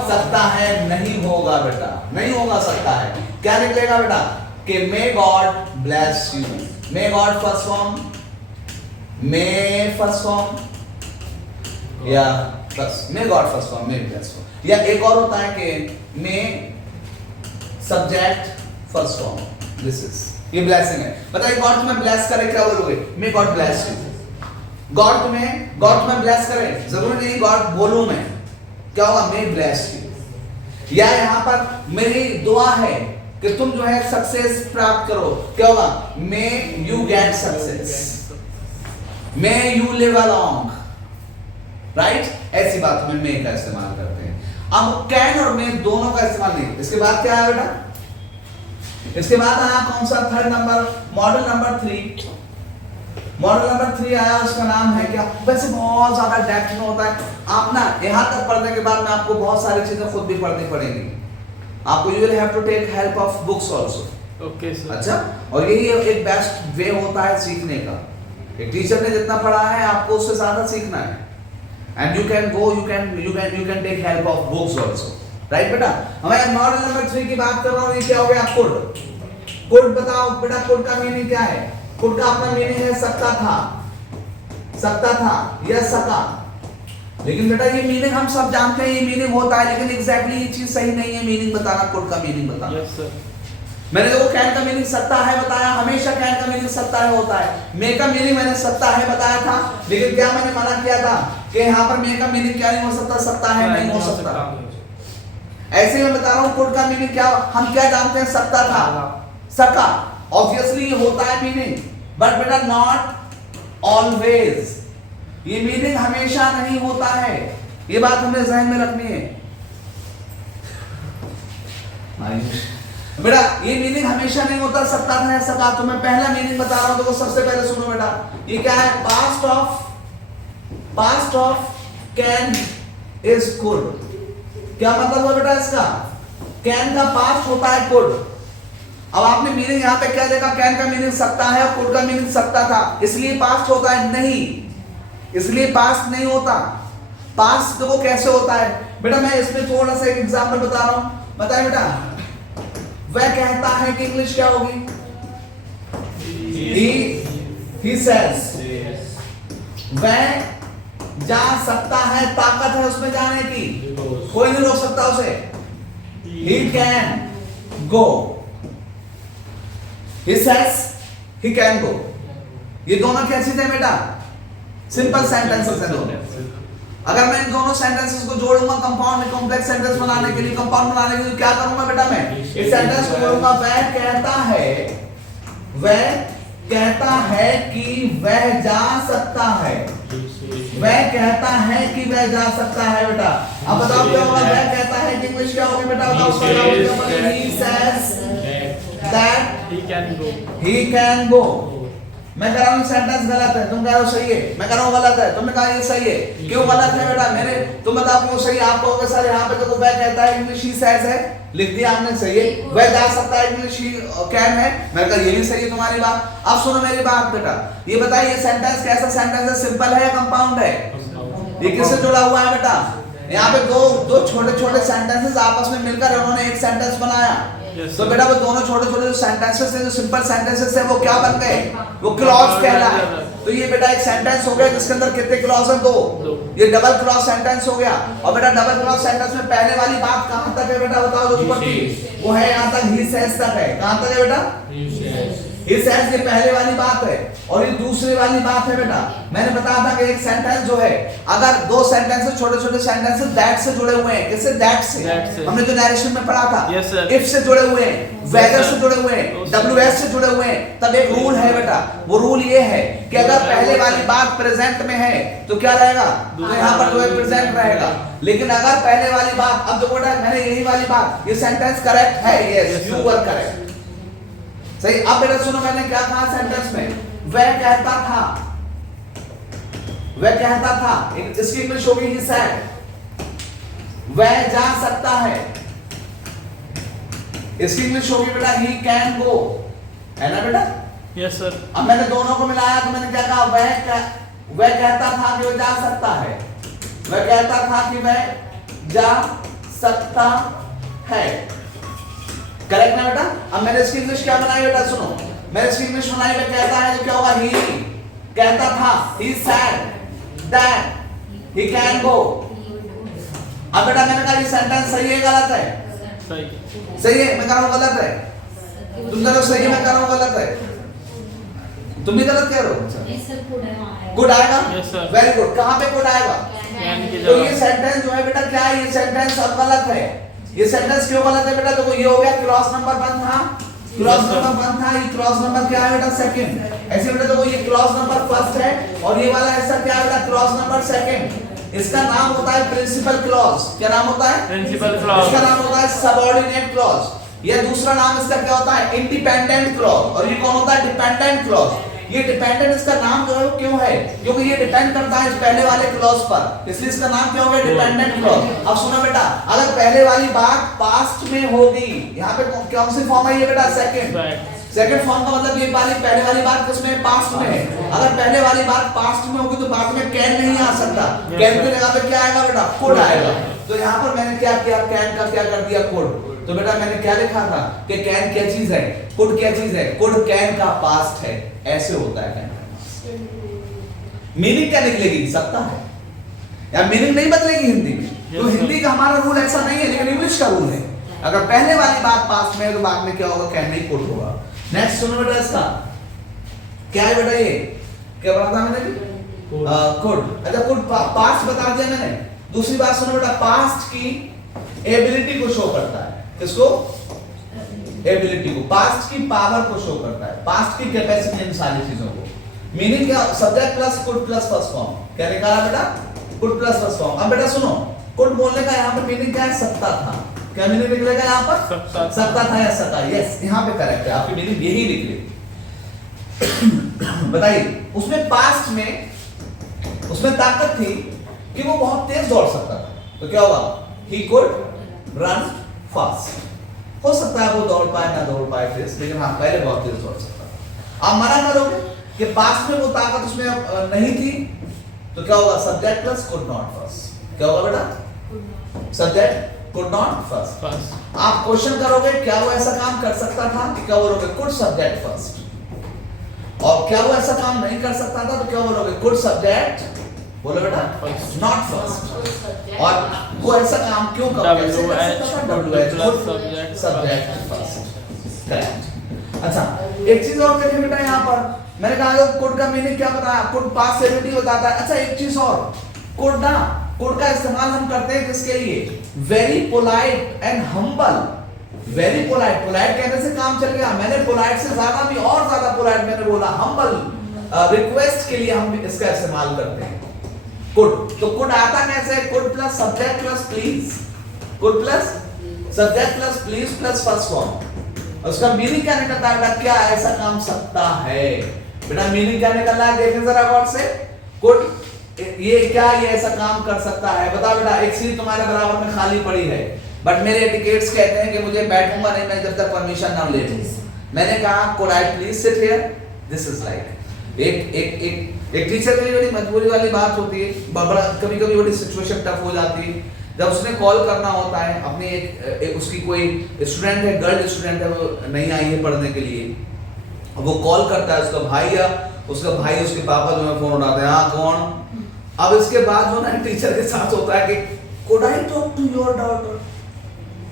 सकता है नहीं होगा बेटा, नहीं होगा सकता है, क्या निकलेगा बेटा कि may God bless you. May God first form, may first form या बस may God first form, may bless you. या एक और होता है कि may subject first form, this is, ये ब्लेसिंग है। बताइए गॉड तुम्हें ब्लेस करे, क्या बोलोगे, may God bless you. God तुम्हें ब्लेस करे, जरूरी नहीं गॉड बोलूं मैं, क्या होगा, मे ब्लेस यू। या यहां पर मेरी दुआ है कि तुम जो है सक्सेस प्राप्त करो, क्या होगा, may you get success, may you live along, right. ऐसी बात में मे का इस्तेमाल करते हैं। अब कैन और मे दोनों का इस्तेमाल नहीं। इसके बाद क्या है बेटा, इसके बाद आया कौन सा, third number, model number 3। Model number 3 आया, उसका नाम है क्या, वैसे बहुत ज्यादा डेप्थ में होता है। आप ना यहां तक पढ़ने के बाद में आपको बहुत सारी चीजें खुद भी पढ़नी पड़ेंगी, आपको you will have to take help of books also. Okay sir. अच्छा, और यही एक बेस्ट वे होता है सीखने का। एक टीचर ने जितना पढ़ाया है आपको उससे ज्यादा सीखना है, and you can go, you can take help of books also, right बेटा। हमें मॉडल नंबर 3 की बात कर रहा हूं, ये क्या हो गया, कुड। कुड बताओ बेटा, कुड का मीनिंग क्या है, कुड का अपना मीनिंग है सकता था, सकता था या सका। लेकिन बेटा ये मीनिंग हम सब जानते हैं, ये मीनिंग होता है, लेकिन एग्जैक्टली ये चीज सही नहीं है मीनिंग बताना, कुड का मीनिंग बताना। Yes sir. मैंने देखो कैन का मीनिंग सकता है बताया, हमेशा कैन का मीनिंग सकता है होता है। मे का मीनिंग मैंने सकता है बताया था, लेकिन क्या मैंने मना किया था कि यहाँ पर मे का मीनिंग क्या नहीं हो सकता, सकता है नहीं हो सकता। ऐसे मैं बता रहा हूँ कुड का मीनिंग क्या, हम क्या जानते हैं, सकता था, सका, ऑब्वियसली ये होता है मीनिंग, बट बेटा नॉट ऑलवेज, ये मीनिंग हमेशा नहीं होता है, ये बात हमें ज़हन में रखनी है बेटा। ये मीनिंग हमेशा नहीं होता, सकता था या सका। तो मैं पहला मीनिंग बता रहा हूं, तो सबसे पहले सुनो बेटा, ये क्या है, past of can is could. क्या मतलब है बेटा इसका, कैन का पास्ट होता है कुड। अब आपने मीनिंग यहां पे क्या देखा, कैन का मीनिंग सकता है और कुड का मीनिंग सकता था, इसलिए पास्ट होता है, नहीं, इसलिए पास्ट नहीं होता। पास्ट तो वो कैसे होता है बेटा, मैं इसमें थोड़ा सा एक एग्जांपल बता रहा हूं, बताइए बेटा। वह कहता है कि इंग्लिश क्या होगी, he says। वह जा सकता है, ताकत है उसमें जाने की, कोई नहीं रोक सकता उसे, he can go, he says he can go। ये दोनों क्या चीज है बेटा, सिंपल सेंटेंसेस है दोनों। अगर मैं इन दोनों सेंटेंसेस को जोड़ूंगा कंपाउंड कॉम्प्लेक्स सेंटेंस बनाने के लिए, कंपाउंड बनाने के लिए क्या करूंगा बेटा, मैं इस सेंटेंस को बोलूंगा, वह कहता है कि वह जा सकता है, वह कहता है कि वह जा सकता है बेटा। अब बताओ क्या होगा, वह कहता है कि इंग्लिश क्या होगी बेटा, बताओ। He says that he can go। मैं कह रहा हूँ सेंटेंस गलत है, तुम कह रहे हो सही है, मैं कह रहा हूँ गलत है, तुमने कहा ये सही है, क्यों गलत है बेटा, मैंने तुम बताओ क्यों सही है। आप कहोगे सर यहाँ पे देखो वह कहता है इंग्लिश ही सेज है, लिख दिया आपने, सही है। वह जा सकता है इंग्लिश ही कैन है, मैंने कहा ये भी सही है तुम्हारी बात। अब सुनो मेरी बात बेटा, ये बताइए ये सेंटेंस कैसा सेंटेंस है, सिंपल है या कंपाउंड है, ये किससे जुड़ा हुआ है बेटा। यहाँ पे दो छोटे छोटे सेंटेंसेस आपस में मिलकर उन्होंने एक सेंटेंस बनाया। तो बेटा वो दोनों छोटे छोटे जो सेंटेंसेस हैं, जो सिंपल सेंटेंसेस हैं, वो क्या बन गए, वो क्लॉज कहलाए। तो ये बेटा एक सेंटेंस हो गया जिसके अंदर कितने क्लॉज हैं, 2। ये डबल क्लॉज सेंटेंस हो गया। और बेटा डबल क्लॉज सेंटेंस में पहले वाली बात कहां तक है बेटा, बताओ जो ऊपर की, वो है यहां तक, ही सेज तक है। कहां तक है बेटा, ही सेज, ये पहले वाली बात है, और ये दूसरी वाली बात है बेटा। मैंने बताया था कि एक सेंटेंस जो है, अगर 2 सेंटेंसेस छोटे छोटे सेंटेंसेस दैट से जुड़े हुए हैं, किससे, दैट से, हमने जो नरेशन में पढ़ा था, इफ से जुड़े हुए हैं, वेदर से जुड़े हुए हैं, WS से जुड़े हुए हैं, तब एक रूल है बेटा। वो रूल ये है कि अगर पहले वाली बात प्रेजेंट में है तो क्या रहेगा, तो यहाँ पर जो है प्रेजेंट रहेगा। लेकिन अगर पहले वाली बात, अब देखो बेटा मैंने यही वाली बात, ये सेंटेंस करेक्ट है, यस यू वर करेक्ट, सही। अब बेटा सुनो मैंने क्या कहा सेंटेंस में, वह कहता था, वह कहता था, इसकी इंग्लिश होगी he said। वह जा सकता है। इसकी इंग्लिश होगी बेटा ही कैन गो, है ना बेटा? Yes sir. अब मैंने दोनों को मिलाया तो मैंने क्या कहा, वह कहता था कि वह जा सकता है, वह कहता था कि वह जा सकता है। करेक्ट ना बेटा? अब मैंने इसकी इंग्लिश क्या बनाई बेटा, सुनो, मैंने इसकी इंग्लिश बनाई, वह कहता है तो क्या होगा, ही कहता था, he said that he can go। अब बेटा मैंने कहा ये सेंटेंस सही है गलत है? सही। सही है, मैं कह रहा हूं गलत है, तुम कह रहे हो सही है, मैं कह रहा हूं गलत है, तुम भी गलत कह रहे हो। गुड आएगा? Yes sir. Very good. कहां पे गुड आएगा? कैन की तो ये जगह। सेंटेंस जो है बेटा क्या है, ये सेंटेंस अब गलत है। ये सेंटेंस क्यों गलत है बेटा? देखो ये हो गया क्रॉस नंबर 1 था, क्रॉस Yes, sir. नंबर 1 था, ये क्रॉस नंबर क्या है बेटा, सेकंड। ऐसे बेटा देखो ये क्रॉस नंबर फर्स्ट है और ये वाला ऐसा क्या है बेटा, क्रॉस नंबर सेकंड। इसका नाम होता है प्रिंसिपल क्लॉज। क्या नाम होता है? Principal clause. इसका नाम होता है सबऑर्डिनेट क्लॉज। ये दूसरा नाम इसका क्या होता है, इंडिपेंडेंट क्लॉज। और ये कौन होता है, डिपेंडेंट क्लॉज। ये डिपेंडेंट इसका नाम जो है वो क्यों है, क्योंकि ये डिपेंड करता है इस पहले वाले क्लॉज पर, इसलिए इसका नाम क्या हो गया, डिपेंडेंट क्लॉज। अब सुनो बेटा, अगर पहले वाली बात पास्ट में होगी, यहाँ पे कौन सी फॉर्म है ये बेटा, सेकंड। सेकंड फॉर्म का मतलब ये वाली पहले वाली बात किसमें, पास्ट में है। अगर पहले वाली बात पास्ट में होगी तो बाद में कैन नहीं आ सकता, कैन की जगह पे क्या आएगा बेटा, कुड आएगा। तो यहाँ पर मैंने क्या किया, कैन का क्या कर दिया, कुड। तो बेटा मैंने क्या लिखा था कि कैन क्या चीज है, कुड क्या चीज है, कुड कैन का पास्ट है। ऐसे होता है कैन। मीनिंग क्या निकलेगी, सकता है, या मीनिंग नहीं बदलेगी हिंदी में। तो हिंदी का हमारा रूल ऐसा नहीं है, लेकिन इंग्लिश का रूल है। अगर पहले वाली बात पास्ट में है तो बाद में क्या होगा, कैन नहीं कुड होगा। नेक्स्ट सुनो बेटा, इसका क्या है बेटा, ये क्या बताया मैंने, कुड। अच्छा कुड पास्ट बता दिया मैंने। दूसरी बात सुनो बेटा, पास्ट की एबिलिटी को शो करता है। किसको? एबिलिटी को, पास्ट की पावर को शो करता है, पास्ट की कैपेसिटी इन सारी चीजों को। मीनिंग क्या, subject plus could plus first form. क्या निकाला बेटा, कुड प्लस फर्स्ट फॉर्म। अब बेटा सुनो, कुड बोलने का यहाँ पे मीनिंग क्या है, सकता था। क्या मीनिंग निकलेगा यहाँ पर, सकता था या सका। यस, यहाँ पे करेक्ट है, आपकी मीनिंग यही निकलेगी। बताइए, उसमें पास्ट में उसमें ताकत थी कि वो बहुत तेज दौड़ सकता था, तो क्या होगा, ही कुड रन फास्ट। हो सकता है वो दौड़ पाए ना दौड़ पाए तेज, लेकिन हाँ पहले बहुत तेज दौड़ सकता था। आप मना करोगे कि पास्ट में वो ताकत उसमें नहीं थी, तो क्या होगा, subject plus could not first. क्या होगा बेटा, सब्जेक्ट कुड नॉट फर्स्ट। आप क्वेश्चन करोगे क्या वो ऐसा काम कर सकता था, क्या बोलोगे, कुड सब्जेक्ट फर्स्ट। और क्या वो ऐसा काम नहीं कर सकता था, तो क्या बोलोगे, कुड सब्जेक्ट, बोलो बेटा, नॉट फर्स्ट। और वो ऐसा काम क्यों कर सब्जेक्ट फर्स्ट। करेक्ट। अच्छा एक चीज और देखिए बेटा, यहाँ पर मैंने कहा कुड का मीनिंग क्या बताया, कुड पास्ट एबिलिटी बताता है। अच्छा एक चीज और, कुड ना, कुड का इस्तेमाल हम करते हैं किसके लिए, very polite and humble. Very polite, polite कहने से काम चल गया, मैंने पोलाइट से ज्यादा भी और ज्यादा पोलाइट मैंने बोला, हम्बल रिक्वेस्ट के लिए हम इसका इस्तेमाल करते हैं कुड। तो कुड आता कैसे, could plus subject plus please, could plus subject plus please plus first form. उसका मीनिंग क्या निकलता है बेटा, क्या ऐसा काम सकता है। बेटा मीनिंग क्या निकल रहा है, देखें जरा गौर से, कुड ये क्या, ये ऐसा काम कर सकता है। बता बेटा, एक सीट तुम्हारे बराबर में खाली पड़ी है, बट मेरे एटिकेट्स कहते हैं कि मुझे बैठूंगा नहीं मैं जब तक परमिशन ना ले लूं। मैंने कहा could I please sit here, this is like एक टीचर के लिए बड़ी मजबूरी वाली बात होती है, कभी कभी बड़ी सिचुएशन टफ हो जाती है, जब उसने कॉल करना होता है अपनी एक उसकी कोई स्टूडेंट है, गर्ल स्टूडेंट है, वो नहीं आई है पढ़ने के लिए, वो कॉल करता है, उसका भाई या उसका भाई उसके पापा जो है फोन उठाते हैं, हाँ कौन। अब इसके बाद जो ना टीचर के साथ होता है कि could I talk to your daughter,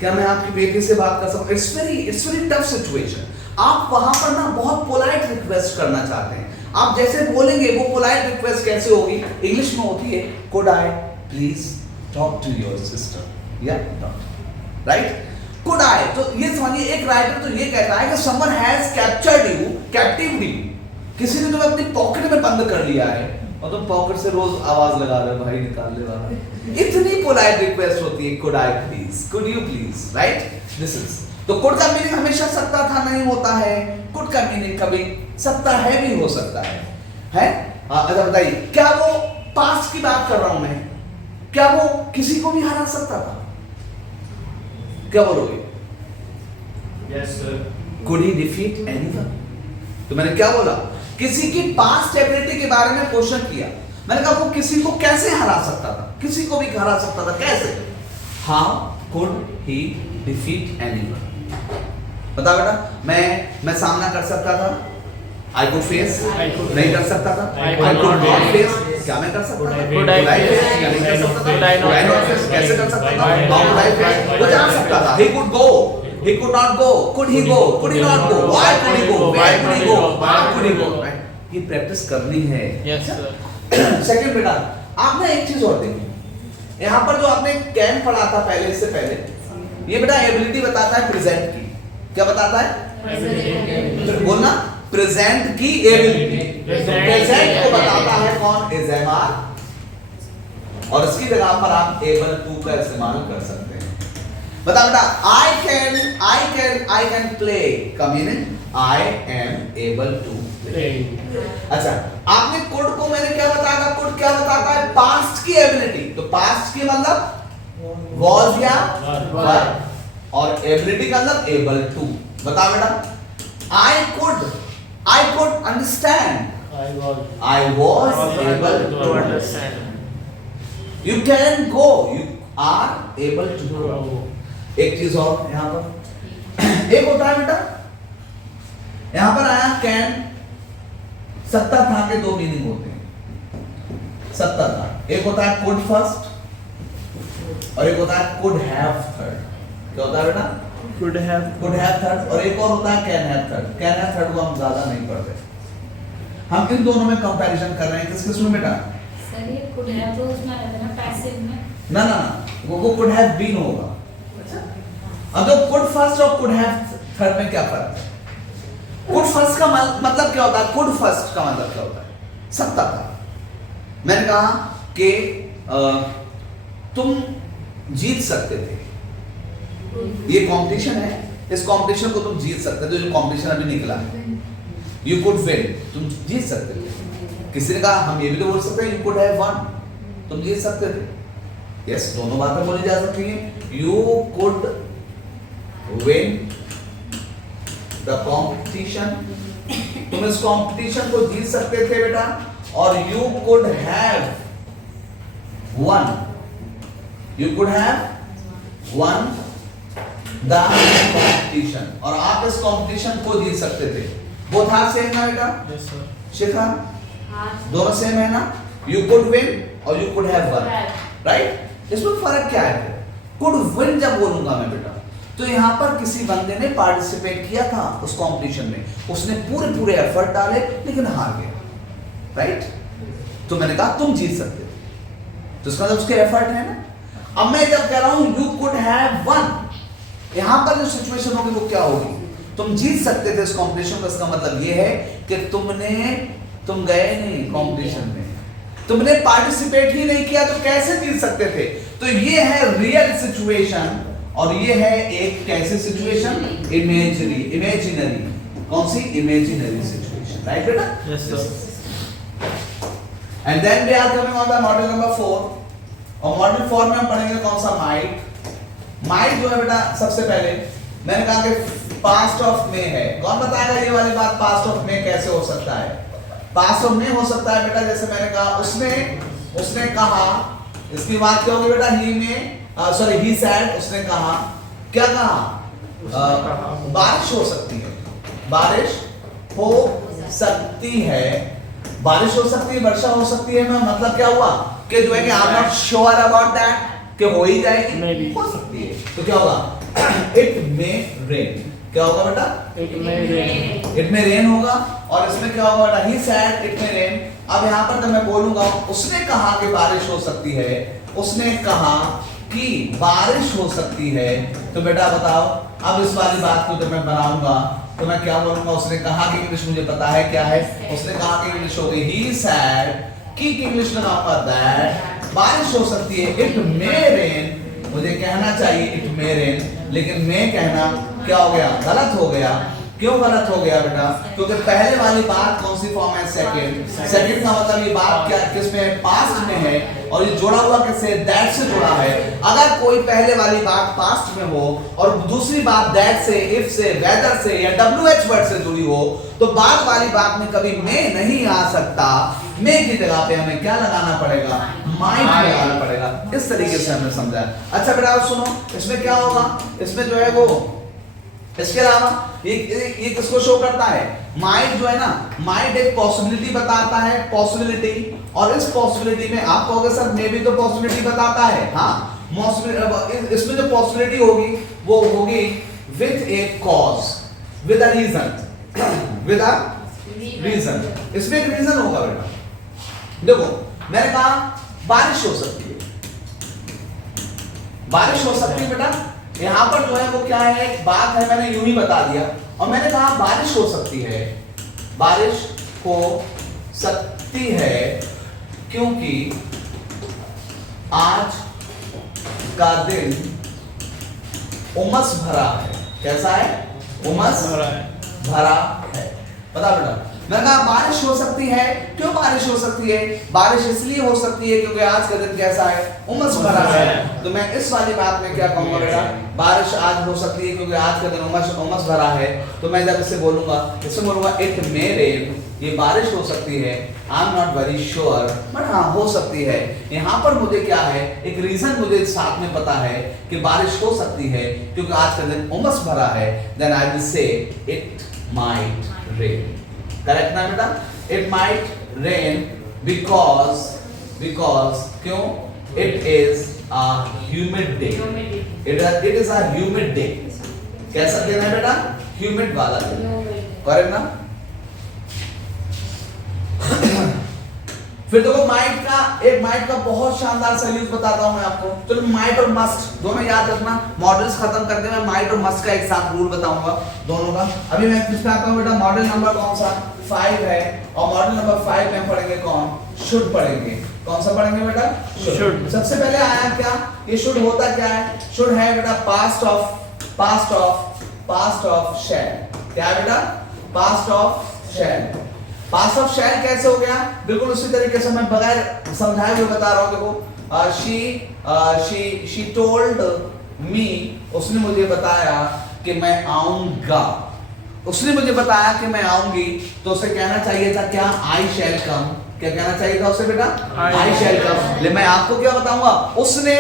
क्या मैं आपकी बेटी से बात कर सकता हूँ। It's very tough situation. आप वहां पर ना बहुत पोलाइट रिक्वेस्ट करना चाहते हैं, आप जैसे बोलेंगे वो पोलाइट रिक्वेस्ट कैसे होगी, इंग्लिश में होती है could I please talk to your sister या daughter, राइट। could I, तो ये समझिए एक राइटर तो ये कहता है कि someone has captured you, captivated you, किसी ने तुम्हें अपनी पॉकेट में बंद कर लिया है और तुम पॉकेट से रोज आवाज लगा रहे हो, भाई निकाल ले वाला। इतनी पोलाइट रिक्वेस्ट होती है, could I please, could you please, right? This is, तो could का मीनिंग हमेशा सकता था नहीं होता है, could का मीनिंग कभी सकता है भी हो सकता है? अच्छा बताइए, क्या वो पास्ट की बात कर रहा हूं मैं, क्या वो किसी को भी हरा सकता था? क्या बोलोगे? Yes, sir. Could he defeat anyone? तो मैंने क्या बोला? किसी की पास्ट एबिलिटी के बारे में क्वेश्चन किया। मैंने कहा वो किसी को कैसे हरा सकता था? किसी को भी हरा सकता था, कैसे? How could he defeat anyone? बता बेटा, मैं सामना कर सकता था, I could face, I could नहीं कर सकता था, I I could could not not face, क्या मैं कर सकता था? Could I face? क्या नहीं कर सकता था? Could I not Could I not face? face? कैसे कर सकता था? Why How could I not? face? वो जा सकता था, he could go, he could not go, could he go, could he not go, why could he go, where could he go, how could he go, right? ये practice करनी है। Yes, sir. Second बेटा, आपने एक चीज और देखी, यहाँ पर जो आपने कैन पढ़ा था पहले, इससे पहले, ये बेटा एबिलिटी बताता है प्रेजेंट की। क्या बताता है? बोलना, प्रेजेंट की एबिलिटी। प्रेजेंट को बताता है कौन? इज एम आर, और इसकी जगह पर आप एबल टू का इस्तेमाल कर सकते हैं। बता बेटा, आई कैन प्ले का meaning I am able to play. अच्छा, आपने कुड को मैंने क्या बताया था? कुड क्या बताता है? पास्ट की एबिलिटी। तो पास्ट की मतलब was या were, और एबिलिटी का मतलब एबल टू। बता बेटा, I could understand, I was able to understand, you can go, you are able to go। एक चीज और यहाँ पर एक होता है बेटा, यहाँ पर आया कैन, सकता था के दो मीनिंग होते हैं। सकता था, एक होता है could first और एक होता है could have third। क्या होता है बेटा? Could have थर्ड, और एक और होता है can have third. Can have third को हम ज्यादा नहीं पढ़ते, हम इन दोनों में कंपैरिजन कर रहे हैं। किस किस में बेटा? सर ये कुड हैव तो उसमें रहता है ना, पैसिव में। ना ना ना, वो कुड हैव बीन होगा। अब तो कुड फर्स्ट और कुड हैव थर्ड में क्या फर्क है? कुड फर्स्ट का मतलब क्या होता है? कुड फर्स्ट का मतलब क्या होता है? सकता था। मैंने कहा कि तुम जीत सकते थे, ये कंपटीशन है, इस कंपटीशन को तुम जीत सकते थे। जो कंपटीशन अभी निकला है, यू कुड विन, तुम जीत सकते थे। किसी ने कहा, हम ये भी तो बोल सकते हैं, यू कुड हैव वन, तुम जीत सकते थे। यस, दोनों बातें बोली जा सकती हैं। You could win the competition, तुम इस कंपटीशन को जीत सकते थे बेटा, और you could have one, you could have one the competition, और आप इस कंपटीशन को जीत सकते थे। वो था सेम ना बेटा? Yes, sir. शिखा, दोनों सेम है ना? यू कुड विन और you could have one, right? इसमें फर्क क्या है? कुड विन जब बोलूंगा मैं बेटा, तो यहाँ पर किसी बंदे ने पार्टिसिपेट किया था उस कंपटीशन में, उसने पूरे एफर्ट डाले लेकिन हार गया, राइट? तो मैंने कहा तुम जीत सकते थे, तो इसका मतलब उसके एफर्ट है ना। अब मैं जब कह रहा हूं यू कुड हैव वन, यहां पर जो सिचुएशन होगी वो क्या होगी? तुम जीत सकते थे इस कंपटीशन का। इसका मतलब ये है कि तुम गए नहीं कंपटीशन में, तुमने पार्टिसिपेट ही नहीं किया, तो कैसे जीत सकते थे? तो ये है रियल सिचुएशन, और ये है एक कैसे सिचुएशन? इमेजिनरी। कौन सी? इमेजिनरी सिचुएशन, राइट बेटा? Yes, sir. And then we are coming on the module number 4, और मॉड्यूल 4 में हम पढ़ेंगे कौन सा? माइट। माइट जो है बेटा, सबसे पहले मैंने कहा कि पास्ट ऑफ में है। कौन बताएगा ये वाली बात? पास्ट ऑफ में कैसे हो सकता है? पास्ट ऑफ में हो सकता है बेटा, जैसे मैंने कहा उसने कहा, इसकी बात क्या होगी बेटा? ही सेड, उसने कहा, क्या कहा? बारिश हो सकती है, बारिश हो सकती है, बारिश हो सकती है, वर्षा हो सकती है। मतलब क्या हुआ कि जो है कि I am not sure about that, कि हो ही जाएगी, Maybe. हो सकती है। तो क्या होगा? It may rain. क्या होगा बेटा? It may rain. इट में रेन होगा, और इसमें क्या होगा बेटा? ही सेड इट में रेन। अब यहाँ पर जब मैं बोलूंगा उसने कहा कि बारिश हो सकती है, उसने कहा कि बारिश हो सकती है, तो बेटा बताओ, अब इस वाली बात को जब मैं बनाऊंगा तो मैं क्या बोलूंगा? उसने कहा कि इंग्लिश मुझे पता है क्या है, उसने कहा कि इंग्लिश हो गई ही सेड, की इंग्लिश लगाऊंगा दैट, बारिश हो सकती है, इट मे रेन। मुझे कहना चाहिए इट मे रेन, लेकिन मैं कहना क्या हो गया? गलत हो गया। क्यों गलत हो गया बेटा? क्योंकि पहले वाली बात कौन सी फॉर्म है? सेकंड। सेकंड का मतलब ये बात क्या किस में? पास्ट में है, और ये जोड़ा हुआ किससे? दैट से जुड़ा है। अगर कोई पहले वाली बात पास्ट में हो और दूसरी बात दैट से, इफ से, वेदर से या WH वर्ड से जुड़ी हो, तो बाद वाली बात में कभी मे नहीं आ सकता। मे की जगह पे हमें क्या लगाना पड़ेगा? माइट लगाना पड़ेगा। इस तरीके से हमने समझा। अच्छा बेटा आप सुनो, इसमें क्या होगा? इसमें जो है वो, इसके अलावा ये किसको शो करता है? माइट जो है ना, माइट एक पॉसिबिलिटी बताता है, पॉसिबिलिटी, और इस पॉसिबिलिटी में आप कहोगे सर मे भी तो पॉसिबिलिटी बताता है। हाँ, इसमें जो पॉसिबिलिटी होगी वो होगी with a cause, with a reason, with a reason. इसमें एक रीजन होगा बेटा। देखो मैंने कहा बारिश हो सकती है, बारिश हो सकती है बेटा। यहां पर जो है वो क्या है, एक बात है, मैंने यूं ही बता दिया, और मैंने कहा बारिश हो सकती है, बारिश हो सकती है क्योंकि आज का दिन उमस भरा है। कैसा है? उमस भरा है। बता बेटा, मैंने कहा बारिश हो सकती है। क्यों बारिश हो सकती है? बारिश इसलिए हो सकती है क्योंकि आज का दिन कैसा है? उमस भरा है। तो मैं इस वाली बात में क्या कहूंगा बेटा? बारिश आज हो सकती है क्योंकि आज का दिन उमस भरा है। तो मैं जब इसे बोलूंगा, इससे बोलूंगा इट मे रेन, ये बारिश हो सकती है। I am not very sure, but हाँ हो सकती है। यहाँ पर मुझे क्या है, एक रीजन मुझे साथ में पता है कि बारिश हो सकती है क्योंकि आज का दिन उमस भरा है। Then I will say it might rain. Correct ना बेटा? इट माइट रेन बिकॉज क्यों? It is a humid day. It is a humid day. कैसा दिन है बेटा? ह्यूमिड वाला दिन। करेक्ट ना? फिर देखो माइट का बहुत शानदार सा यूज बताता हूं मैं आपको। चलो माइट और मस्ट दोनों याद रखना। मॉडल्स खत्म करके मैं माइट और मस्ट का एक साथ रूल बताऊंगा दोनों का। अभी मैं किस पे आता हूं बेटा? मॉडल नंबर कौन सा? 5 है, और मॉडल नंबर 5 में पढ़ेंगे कौन? शुड पढ़ेंगे। कौन सा पढ़ेंगे बेटा? शुड। सबसे पहले आया क्या? ये शुड होता क्या है? शुड है बेटा पास्ट ऑफ शैल। क्या है बेटा? Past of shall. Past of shall कैसे हो गया? बिल्कुल उसी तरीके से मैं बगैर समझाए हुए बता रहा हूं। देखो शी टोल्ड मी, उसने मुझे बताया कि मैं आऊंगा। उसने मुझे बताया कि मैं आऊंगी, तो उसे कहना चाहिए था क्या? आई शैल कम। क्या कहना चाहिए था उसे बेटा? आई शैल कम। लेकिन मैं आपको क्या बताऊंगा? उसने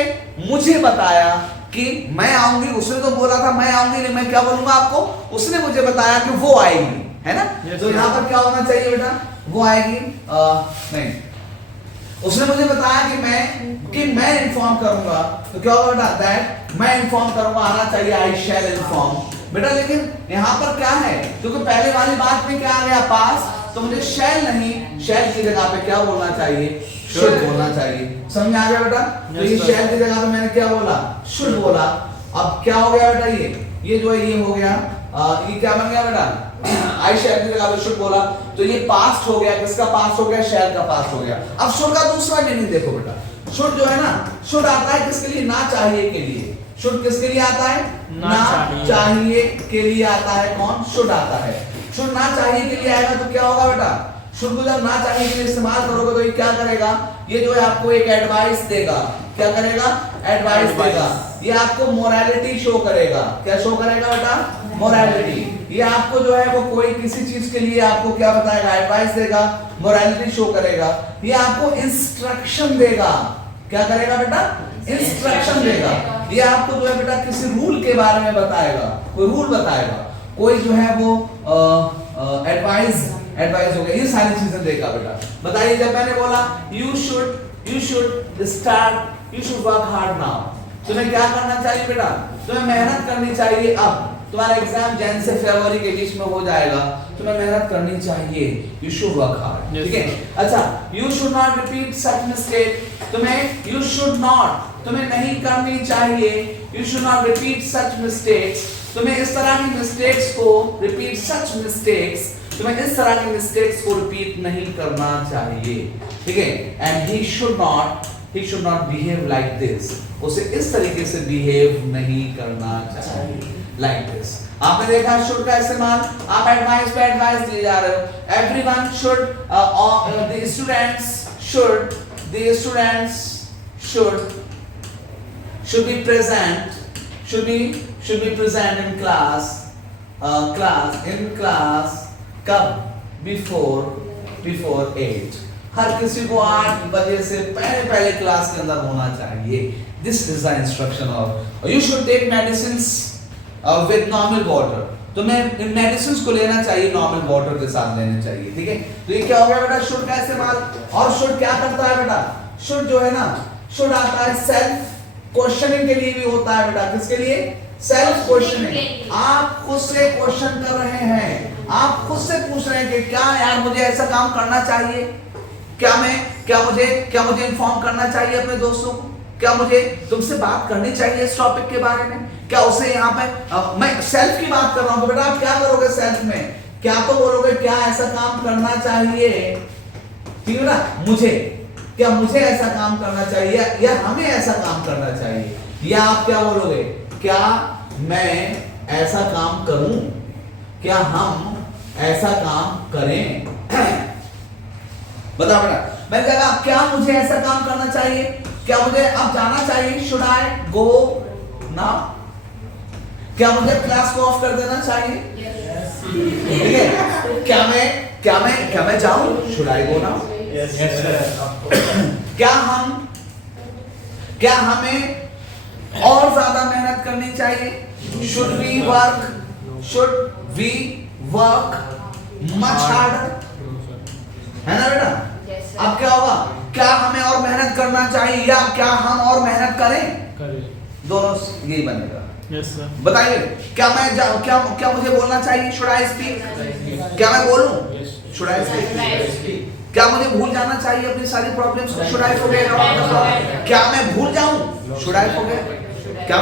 मुझे बताया कि मैं आऊंगी। उसने तो बोला था मैं आऊंगी, लेकिन मैं क्या बोलूंगा आपको? उसने मुझे बताया कि वो आएगी, है ना? तो यहाँ पर क्या होना चाहिए बेटा? वो आएगी। नहीं, उसने मुझे बताया कि मैं इन्फॉर्म करूंगा, तो क्या होगा बेटा? दैट मैं इन्फॉर्म करूंगा, आना चाहिए आई शैल इन्फॉर्म बेटा। लेकिन यहाँ पर क्या है? क्योंकि पहले वाली बात में क्या आ गया? पास, तो मुझे शैल नहीं, शैल की जगह पे क्या बोलना चाहिए? शुड बोलना चाहिए। समझ आ गया बेटा? तो ये शैल की जगह पे मैंने क्या बोला? शुड बोला। अब क्या हो गया बेटा? ये जो है ये हो गया, ये क्या बन गया बेटा? आई शैल की जगह पे शुड बोला, तो ये पास्ट हो गया। किसका पास्ट हो गया? शैल का पास्ट हो गया। अब शुड का दूसरा मीनिंग देखो बेटा। शुड जो है ना, शुड आता है किसके लिए? ना चाहिए के लिए। शुड किसके लिए आता है? ना चाहिए के लिए आता है। कौन? शुड आता है। शुड ना चाहिए के लिए आएगा तो क्या होगा बेटा? शुड को जब ना चाहिए के लिए इस्तेमाल करोगे तो ये क्या करेगा? ये जो है आपको एक एडवाइस देगा। क्या करेगा? एडवाइस देगा। ये आपको मोरालिटी शो करेगा। क्या शो करेगा बेटा? मोरालिटी। ये आपको जो है वो कोई किसी चीज के लिए आपको क्या बताएगा? एडवाइस देगा, मोरालिटी शो करेगा। ये आपको इंस्ट्रक्शन देगा। क्या करेगा बेटा? इंस्ट्रक्शन देगा। ये आपको जो है बेटा किसी रूल के बारे में बताएगा, कोई रूल बताएगा, कोई जो है वो एडवाइस हो गया। ये सारी चीजें देगा बेटा। बताइए, जब मैंने बोला you should start, you should work hard now, तुम्हें क्या करना चाहिए बेटा? तुम्हें मेहनत करनी चाहिए। अब तुम्हारा एग्जाम जैन से फरवरी के बीच में हो जाएगा, तुम्हें मेहनत करनी चाहिए। You should work hard. ठीक है? अच्छा, you should not repeat such mistake. तुम्हें नहीं करनी चाहिए। You should not repeat such mistakes. तुम्हें इस तरह की मिस्टेक्स को रिपीट सच मिस्टेक्स, तुम्हें इस तरह की मिस्टेक्स को रिपीट नहीं करना चाहिए। ठीक है? And he should not behave like this. उसे इस तरीके से बिहेव नहीं करना चाहिए। Like this. आपने देखा शुड का इस्तेमाल, आप एडवाइस पे एडवाइस दिए जा रहे हो। Everyone should, the students should be present in class कब? before 8। हर किसी को 8 बजे से पहले क्लास के अंदर होना चाहिए। This is the instruction of you should take medicines with normal water। तो मैं इन मेडिसिन को लेना चाहिए नॉर्मल वाटर के साथ लेने चाहिए, ठीक है। तो ये क्या हो गया बेटा, शुड का इस्तेमाल। और शुड क्या करता है बेटा, शुड जो है ना, शुड आता है सेल्फ क्वेश्चनिंग के लिए भी होता है बेटा। किसके लिए? Self questioning. आप खुद से क्वेश्चन कर रहे हैं, आप खुद से पूछ रहे हैं कि क्या यार मुझे ऐसा काम करना चाहिए, क्या मुझे इन्फॉर्म करना चाहिए अपने दोस्तों को, क्या मुझे तुमसे बात करनी चाहिए इस टॉपिक के बारे में, क्या उसे यहाँ पे मैं सेल्फ की बात कर रहा हूँ। तो बेटा आप क्या करोगे सेल्फ में, क्या तो बोलोगे क्या ऐसा काम करना चाहिए, ठीक है ना, क्या मुझे ऐसा काम करना चाहिए या हमें ऐसा काम करना चाहिए, या आप क्या बोलोगे, क्या मैं ऐसा काम करूं, क्या हम ऐसा काम करें। बताओ बेटा, मैंने कहा क्या मुझे ऐसा काम करना चाहिए, क्या मुझे अब जाना चाहिए, शुड आई गो नाउ, क्या मुझे क्लास को ऑफ कर देना चाहिए, ठीक है, क्या मैं जाऊं, शुड आई गो नाउ, क्या हमें और ज्यादा मेहनत करनी चाहिए, should we work much harder, है ना बेटा। अब क्या होगा, क्या हमें और मेहनत करना चाहिए या क्या हम और मेहनत करें, दोनों यही बनेगा। Yes sir. बताइए, क्या मुझे बोलना चाहिए, शुड आई स्पीक, क्या मैं बोलूं, शुड आई स्पीक, क्या मुझे भूल जाना चाहिए अपनी सारी प्रॉब्लम्स को, शुड आई फॉरगेट, क्या मैं भूल जाऊं, शुड आई फॉरगेट, क्या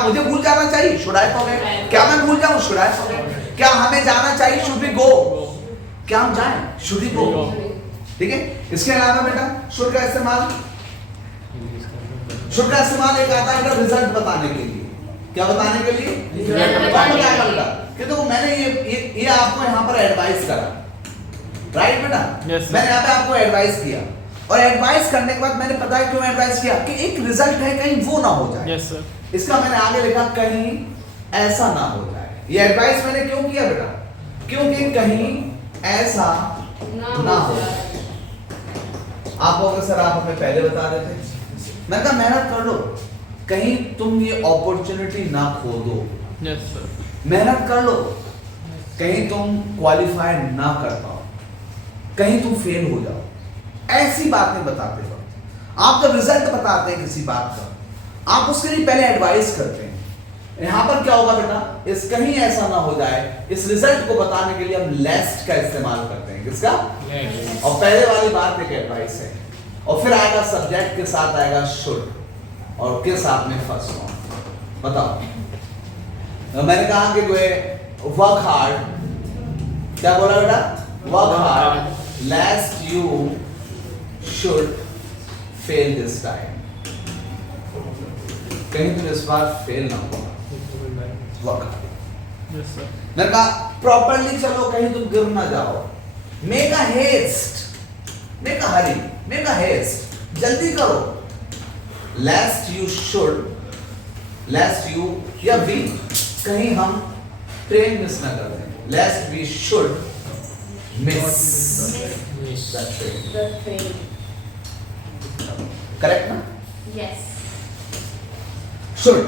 मुझे भूल जाना चाहिए, शुड आई फॉरगेट, क्या मैं भूल जाऊं, शुड आई फॉरगेट, क्या हमें जाना चाहिए, शुड वी गो, क्या हम जाएं, शुड वी गो, ठीक है। इसके अलावा बेटा शुड का इस्तेमाल एक आता है बेटा रिजल्ट बताने के लिए, क्या बताने के लिए, बेटा कि देखो मैंने ये आपको यहाँ पर एडवाइस करा, राइट बेटा, मैंने यहाँ पे आपको एडवाइस किया, और एडवाइस करने के बाद मैंने पता है क्यों एडवाइस किया, कि एक रिजल्ट है कहीं वो ना हो जाए। Yes sir. इसका इसका मैंने आगे लिखा कहीं ऐसा ना हो जाए। ये एडवाइस मैंने क्यों किया बेटा, क्योंकि कहीं ऐसा ना हो जाए। आप लोग सर आप हमें पहले बता देते, मैंने कहा मेहनत कर लो, कहीं तुम ये अपॉर्चुनिटी ना खो दो, यस सर। मेहनत कर लो, कहीं तुम क्वालिफाई ना कर पाओ, कहीं तुम फेल हो जाओ। ऐसी बातें बताते हो आप, जब रिजल्ट बताते हैं किसी बात का, आप उसके लिए पहले एडवाइस करते हैं। यहां पर क्या होगा बेटा, इस कहीं ऐसा ना हो जाए, इस रिजल्ट को बताने के लिए हम लेस्ट का इस्तेमाल करते हैं। किसका? और पहले वाली बात एक एडवाइस है, और फिर आएगा सब्जेक्ट के साथ आएगा शुड, और के साथ में फर्स्ट फॉर्म। बताओ, मैंने कहा कि जो है वर्क हार्ड, क्या बोला बेटा, work hard लेस्ट you should fail this time, कहीं तुम इस बार फेल ना हो, वर्क हार्ड। Yes sir. मैंने कहा प्रॉपरली चलो, कहीं तुम गिर ना जाओ, make a haste, make a hurry, make a haste, जल्दी करो, lest you should, lest you या वी, कहीं हम ट्रेन मिस ना कर दें, lest we should miss that train, correct ना, यस। शुड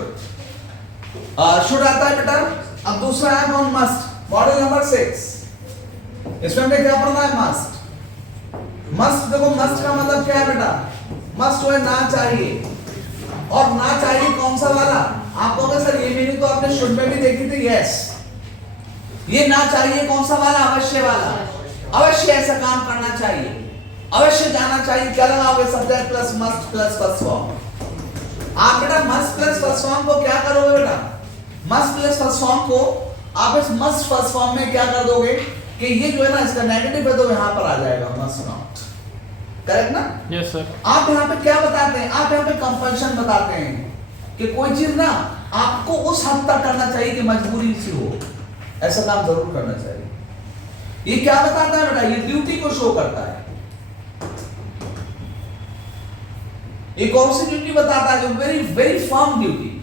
आता है बेटा। अब दूसरा है कौन, मस्ट, मॉडल नंबर 6, इसमें हमने क्या पढ़ना है, मस्ट। देखो मस्ट का मतलब क्या है बेटा, मस्ट है ना चाहिए, और ना चाहिए कौन सा वाला, आप कहोगे सर ये मीनिंग तो आपने शुड में भी देखी थी, यस, ये ना चाहिए कौन सा वाला, अवश्य वाला, अवश्य ऐसा काम करना चाहिए, अवश्य जाना चाहिए, क्या लगाओगे, subject plus must plus first form. आप बेटा मस्ट प्लस फर्स्ट फॉर्म को क्या करोगे बेटा, मस्ट प्लस फर्स्ट फॉर्म को आप इस मस्ट फर्स्ट फॉर्म में क्या कर दोगे, कि ये जो है ना इसका नेगेटिव है तो यहां पर आ जाएगा मस्ट नॉट, करेक्ट ना। Yes sir. आप यहाँ पे क्या बताते हैं, आप यहाँ पे कंपल्शन बताते हैं कि कोई चीज ना आपको उस हद तक करना चाहिए कि मजबूरी सी हो, ऐसा काम जरूर करना चाहिए। ये क्या बताता है बेटा? ये ड्यूटी को शो करता है। ये कौन सी ड्यूटी बताता है? जो वेरी वेरी फर्म ड्यूटी,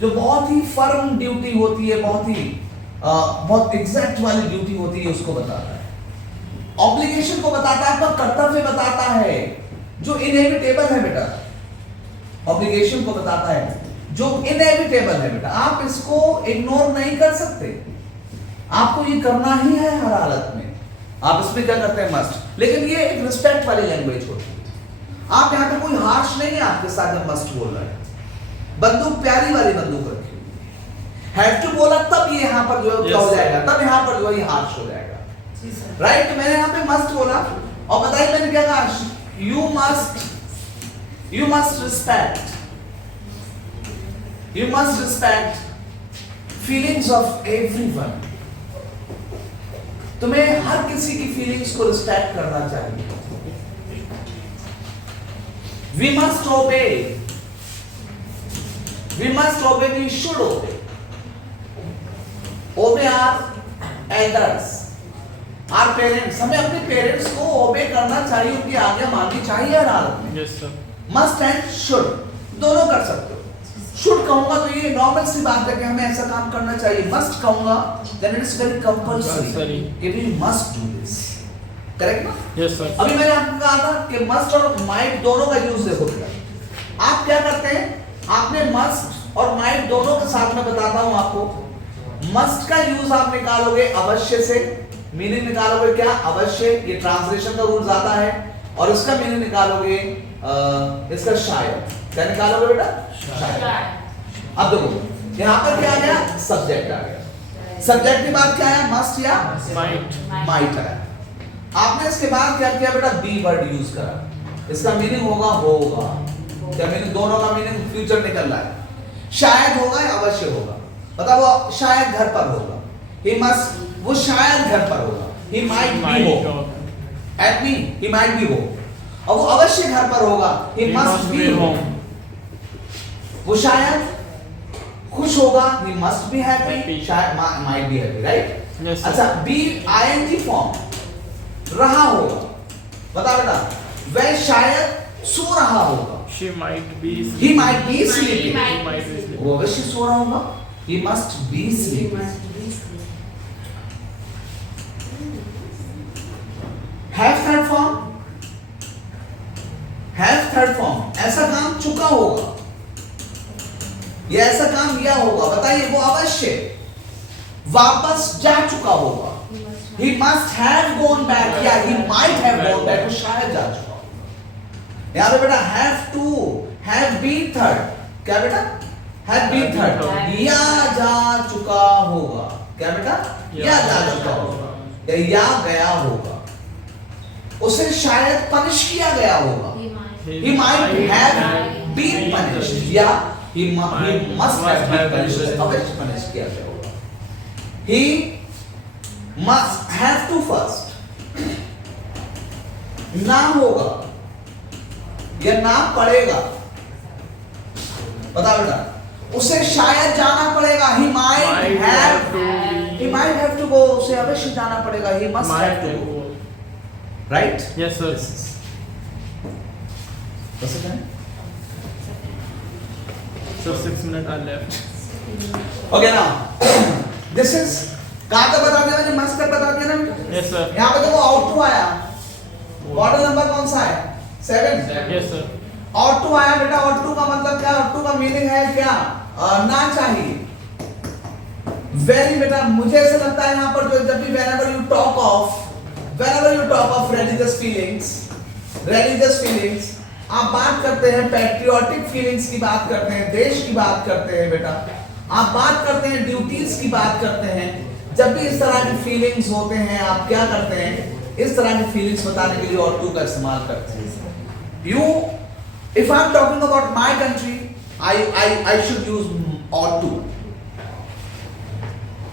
जो बहुत ही फर्म ड्यूटी होती है, बहुत एग्जैक्ट वाली ड्यूटी होती है, उसको बताता है। ऑब्लिगेशन को बताता है, आपका कर्तव्य बताता है, जो इनएविटेबल है बेटा। ऑब्लिगेशन को बताता है जो इनएविटेबल है बेटा, आप इसको इग्नोर नहीं कर सकते, आपको ये करना ही है हर हालत में। आप इसमें क्या करते हैं? मस्ट। लेकिन ये एक रिस्पेक्ट वाली लैंग्वेज होती है। आप यहाँ पे कोई हार्श नहीं है आपके साथ जब मस्ट बोल रहा है। बंदूक प्यारी वाली बंदूक रखी हुई, हैव टू बोला तब ये यहाँ पर जो क्या हो जाएगा, तब यहाँ पर जो है ये हार्श हो जाएगा, राइट? तो मैंने यहाँ पे मस्ट बोला और बताइए मैंने क्या कहा? you must respect feelings of everyone. तुम्हें हर किसी की फीलिंग्स को रिस्पेक्ट करना चाहिए। we must obey, we should obey our elders, our parents। हमें अपने पेरेंट्स को ओबे करना चाहिए, उनकी आज्ञा माननी चाहिए हर हालत में। Yes sir. Must and should दोनों कर सकते हो। शुड कहूंगा तो ये नॉर्मल सी बात है कि हमें ऐसा काम करना चाहिए। मस्ट कहूंगा then it is very compulsory कि we must do this, correct ना? Yes sir. अभी मैंने आपको कहा था कि मस्ट और माइट दोनों का यूज देखो बेटा। आप क्या करते हैं? आपने मस्ट और माइट दोनों के साथ में बताता हूं आपको। मस्ट का यूज आप निकालोगे अवश्य से, मीनिंग निकालोगे क्या? अवश्य। ये ट्रांसलेशन का रूल ज्यादा है। और इसका मीनिंग निकालोगे इसका शायद। क्या निकालोगे बेटा? शायद। अब देखो यहाँ पर क्या आ गया? सब्जेक्ट आ गया। सब्जेक्ट की बात क्या है? मस्ट या माइट आया। आपने इसके बाद क्या किया बेटा? बी वर्ड यूज करा। इसका मीनिंग होगा होगा। क्या मीनिंग? दोनों का मीनिंग फ्यूचर निकल रहा है। शायद होगा या अवश्य होगा? बता, वो शायद घर पर होगा। He must, वो शायद घर पर होगा। He might be home। At me, he might be home। और वो अवश्य घर पर होगा। He must be home। वो शायद खुश होगा। He must be happy। शायद might be happy, right? Yes, अच्छा, be ing form रहा होगा। बता बेटा, वह शायद सो रहा होगा। She might be He might be sleeping। He might be sleeping। वो अवश्य सो रहा होगा। He must be sleeping। Have third form, have third form, ऐसा काम चुका होगा, ये ऐसा काम किया होगा। बताइए, वो अवश्य वापस जा चुका होगा। He must have gone back या he might have gone back, वो शायद जा चुका होगा। यहाँ पे बेटा have to, have been third, क्या बेटा? have been third, या जा चुका होगा। क्या बेटा? या जा चुका होगा या गया होगा। उसे शायद पनिश किया गया होगा। He might have been punished या he must have been punished, अवश्य पनिश किया गया होगा। He must have to first, ना होगा या ना पड़ेगा। बता बेटा, उसे शायद जाना पड़ेगा। He might have to go, उसे अवश्य जाना पड़ेगा। He must have to go, right? Yes sir। कैसे करें? So 6 minutes are left। Okay now, this is कहाँ तक बता दिया मैंने? मस्त तक बता दिया ना? Yes sir। यहाँ पे देखो आउट टू आया। मॉडल नंबर कौन सा है? 7। Yes sir। आउट टू आया बेटा। आउट टू का मतलब क्या? आउट टू का मीनिंग है क्या? ना चाहिए। वेरी बेटा, मुझे ऐसा लगता है यहाँ पर जो जब भी whenever you talk of religious feelings, आप बात करते हैं पैट्रियोटिक फीलिंग्स की बात करते हैं, देश की बात करते हैं बेटा, आप बात करते हैं ड्यूटीज की बात करते हैं। जब भी इस तरह की फीलिंग्स होते हैं, आप क्या करते हैं? इस तरह की फीलिंग्स बताने के लिए और टू का इस्तेमाल करते हैं। If I'm talking about my country, I should use ought to।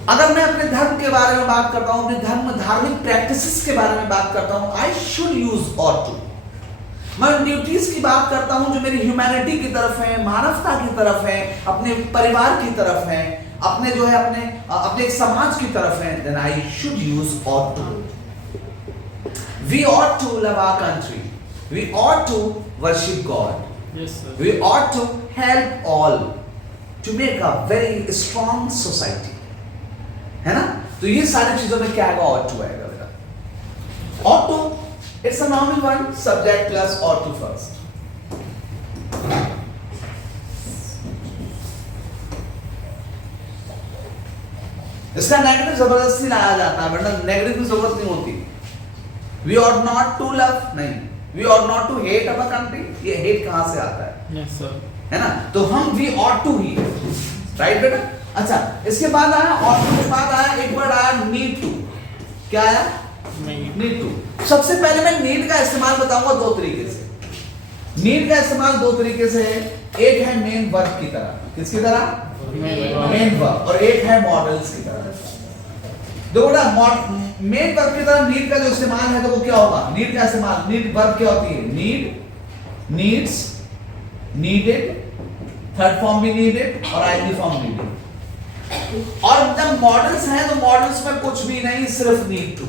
अगर मैं अपने धर्म के बारे में बात करता हूं, अपने धार्मिक प्रैक्टिसेस के बारे में बात करता हूं, I should use ought to। मैं ड्यूटीज की बात करता हूं जो मेरी ह्यूमैनिटी की तरफ है, मानवता की तरफ है, अपने परिवार की तरफ है, अपने जो है अपने एक समाज की तरफ है, then I should use ought to. We ought to love our country. We ought to worship God. Yes, sir. We ought to help all to make a very strong society. है ना? तो ये सारी चीजों में क्या आएगा? ought to आएगा बेटा. ought to, it's a nominal one, subject plus ought to first. इसका नेगेटिव जबरदस्ती लाया जाता है बेटा, नेगेटिव की जरूरत नहीं होती. We ought not to love, नहीं. We ought not to hate our country. ये hate कहाँ से आता है? Yes, sir. है ना? तो हम we ought to he, right बेटा? अच्छा, इसके बाद आया ought to के बाद आया एक वर्ड आया need to. क्या आया? need to. सबसे पहले मैं need का इस्तेमाल बताऊंगा दो तरीके से. need का इस्तेमाल दो तरीके से है. एक है मेन वर्ब की तरह. किसकी तरह? Main verb. और एक है मॉडल्स की तरह. दोनों मेन वर्ब की तरह नीड का जो इस्तेमाल है तो वो क्या होगा? नीड का इस्तेमाल, नीड वर्ब क्या होती है? Need, needs, needed, third form भी नीडेड और आईडी फॉर्म नीडेड. और जब मॉडल्स हैं तो मॉडल्स में कुछ भी नहीं, सिर्फ नीड टू.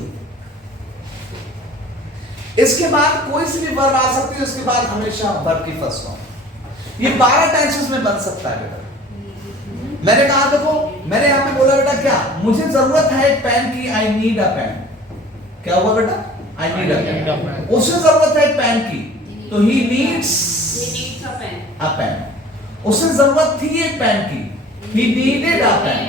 इसके बाद कोई सी भी वर्ब आ सकती है, उसके बाद हमेशा वर्ब की फर्स्ट फॉर्म. ये 12 टेंसेस में बन सकता है बेटा. मैंने कहा देखो, मैंने यहाँ पे बोला बेटा क्या? मुझे जरूरत है एक पेन की, आई नीड अ पेन. क्या हुआ बेटा? I need a pen. उसे जरूरत है एक पेन की, तो ही नीड्स अ पेन. उसे जरूरत थी एक पेन की, ही नीडेड अ पेन.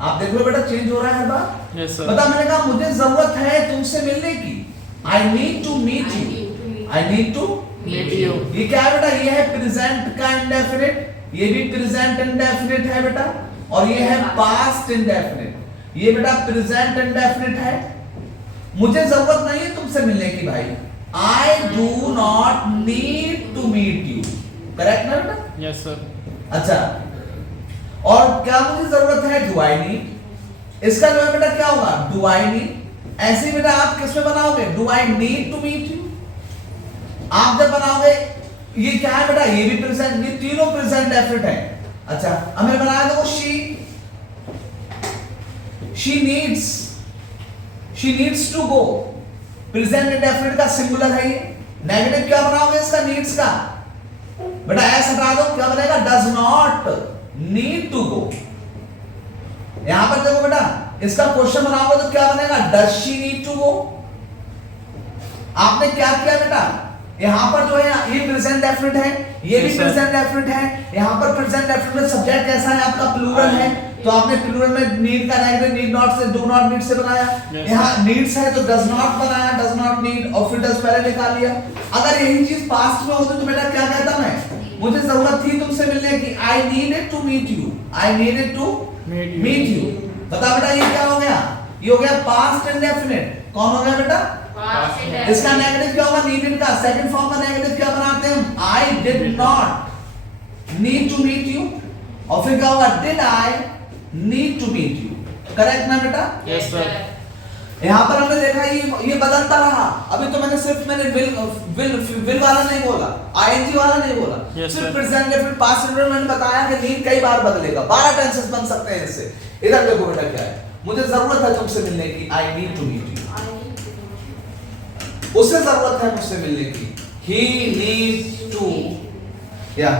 आप देख लो बेटा, चेंज हो रहा है हर बार. Yes, sir. बता, मैंने कहा मुझे जरूरत है तुमसे मिलने की, I need to meet you. I need to Meet you. ये क्या है बेटा? ये है प्रेजेंट का इंडेफिनिट. ये भी प्रेजेंट इंडेफिनिट है बेटा. और ये है पास्ट इंडेफिनिट. ये बेटा प्रेजेंट इंडेफिनिट है. मुझे जरूरत नहीं है तुमसे मिलने की भाई. I do not need to meet you. Correct ना बेटा? Yes, sir. अच्छा, और क्या मुझे जरूरत है? Do I need. इसका जो है बेटा क्या होगा? Do I need. ऐसे ही बेटा आप किस में बनाओगे? Do I need to meet you. आप जब बनाओगे, ये क्या है बेटा? ये भी प्रेजेंट, ये तीनों प्रेजेंट डेफिनिट है. अच्छा, हमें बनाया देखो, she needs to go. Present indefinite का सिंगुलर है ये. नेगेटिव क्या बनाओगे इसका? नीड्स का बेटा एस हटा दो, क्या बनेगा? Does not need to go. यहां पर देखो बेटा, इसका क्वेश्चन बनाओगे तो क्या बनेगा? Does she need to go. आपने क्या किया बेटा? यहां पर जो है ये प्रेजेंट डेफिनिट है, ये भी प्रेजेंट डेफिनिट है. यहां पर प्रेजेंट डेफिनिट में सब्जेक्ट कैसा है आपका? प्लूरल है. तो आपने प्लूरल में नीड का नेगेटिव नीड नॉट से, डू नॉट नीड से बनाया. यहां नीड्स है तो डज नॉट बनाया, डज नॉट नीड, और फिर डज पहले निकाल लिया. अगर यही चीज पास्ट में होती तो बेटा क्या कहता मैं? मुझे जरूरत थी तुमसे मिलने की, I needed to meet you. I needed to meet you. बता बेटा ये क्या हो गया? ये हो गया पास्ट इंडेफिनिट. कौन हो गया बेटा? इसका नेगेटिव क्या होगा? नीडेड का. सेकंड फॉर्म का नेगेटिव क्या बनाते हैं? I did not need to meet you. और फिर क्या होगा? Did I need to meet you. Correct ना बेटा? Yes, sir. यहां पर हमने देखा ये बदलता रहा. अभी तो मैंने विल वाला नहीं बोला, आईएनजी वाला नहीं बोला. Yes, सिर्फ sir. Present definite past indefinite मैंने बताया कि नीड कई बार बदलेगा. 12 टेंसेस बन सकते हैं इससे. इधर देखो बेटा क्या है? मुझे जरूरत है तुमसे मिलने की, I need to meet you. उसे जरूरत है मुझसे मिलने की, he needs to. या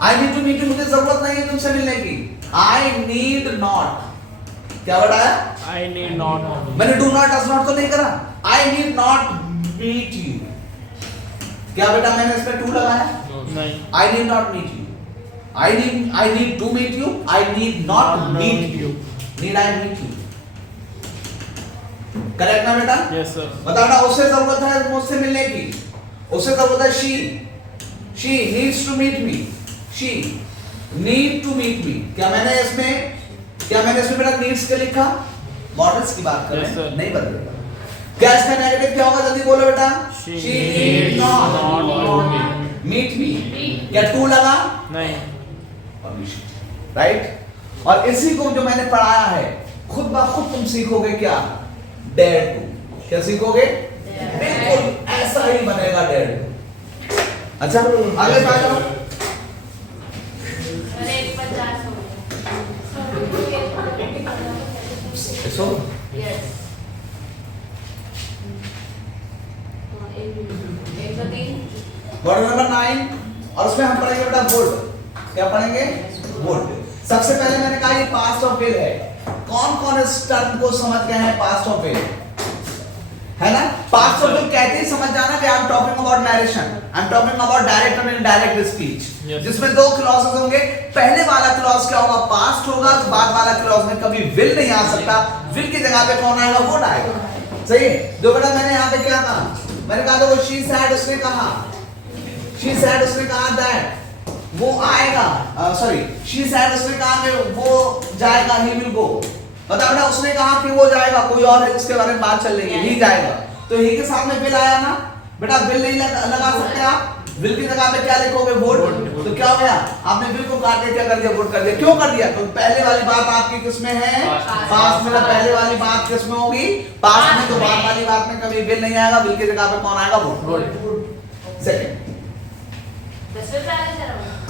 I need to meet you. मुझे जरूरत नहीं है तुमसे मिलने की, I need not. क्या बताया? I need not. मैंने do not does not तो नहीं करा. I need not meet you. क्या बेटा मैंने इसमें to लगाया? नहीं. I need not meet you. I need to meet you. I need not meet you. Need I meet you? Correct ना बेटा? Yes, sir. बता बेटा, उसे जरूरत है मुझसे मिलने की. उसे जरूरत है, she needs to meet me. She need to meet me. क्या मैंने इसमें बेटा नीड्स के लिखा? मॉडल्स की बात कर रहे हैं, नहीं बदलेगा. क्या इसका नेगेटिव क्या होगा? जल्दी बोलो बेटा. She need not meet me. क्या टू लगा? नहीं. राइट. और इसी को जो मैंने पढ़ाया है, खुद ब खुद तुम सीखोगे क्या? Dare to. क्या सीखोगे? बिल्कुल ऐसा ऐसा ही बनेगा डेड। अच्छा आगे आ जाओ। अरे 50 हो गया। So yes. एक तो 3। मॉडल नंबर 9 और उसमें हम पढ़ेंगे बेटा वुड। क्या पढ़ेंगे? वुड। सबसे पहले मैंने कहा ये पास्ट ऑफ विल है। कौन कौन इस टर्म को समझ गए हैं? पास्ट ऑफ विल है ना। पास्ट ऑफ विल कहते ही समझ जाना कि I am talking about narration, I am talking about direct and indirect speech, जिसमें दो क्लॉजेस होंगे। पहले वाला क्लॉज क्या होगा? पास्ट होगा। तो बाद वाला क्लॉज में कभी विल नहीं आ सकता। विल की जगह पे कौन आएगा? वुड आएगा। सही है। जो बेटा मैंने यहाँ पे क्या कहा? मैंने कहा था वो शी सैड, उसने कहा शी सैड, उसने कहा दैट, वो आएगा। सॉरी, शी सैड, उसने कहा कि वो जाएगा, ही विल गो। बता बेटा उसने कहा कि वो जाएगा, कोई और है जिसके बारे में बात चल रही है, ही जाएगा। तो ही के सामने विल आया ना बेटा। विल नहीं लगा सकते आप। विल की जगह पे क्या लिखोगे? वुड। तो क्या हो गया? आपने विल को काट के क्या कर दिया? वुड कर दिया। क्यों कर दिया? तो पहले वाली बात आपकी किसमें है? पास्ट में। पहले वाली बात किसमें होगी? पास्ट में। तो बाद वाली बात में कभी विल नहीं आएगा। विल की जगह पे कौन आएगा? वुड। सेकंड।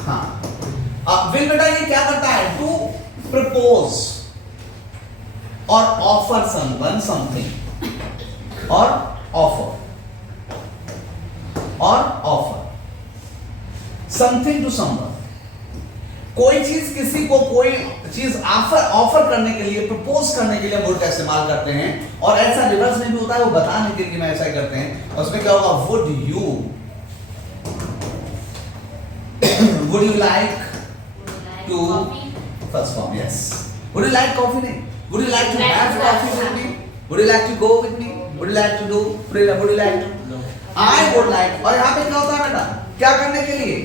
हाँ, अब विल बेटा ये क्या करता है? टू प्रपोज और ऑफर समवन समथिंग, और ऑफर समथिंग टू समवन। कोई चीज किसी को कोई चीज ऑफर करने के लिए, प्रपोज करने के लिए वुड का इस्तेमाल करते हैं। और ऐसा रिवर्स में भी होता है, वो बताने के लिए मैं ऐसा ही करते हैं। और उसमें क्या होगा? would you like to first form? Yes. Would you like coffee? नहीं. Would you like to have coffee with me? Would you like to go with me? Would you like to do? Would you like to? I would like. और यहाँ पे क्या होता है बेटा? क्या करने के लिए?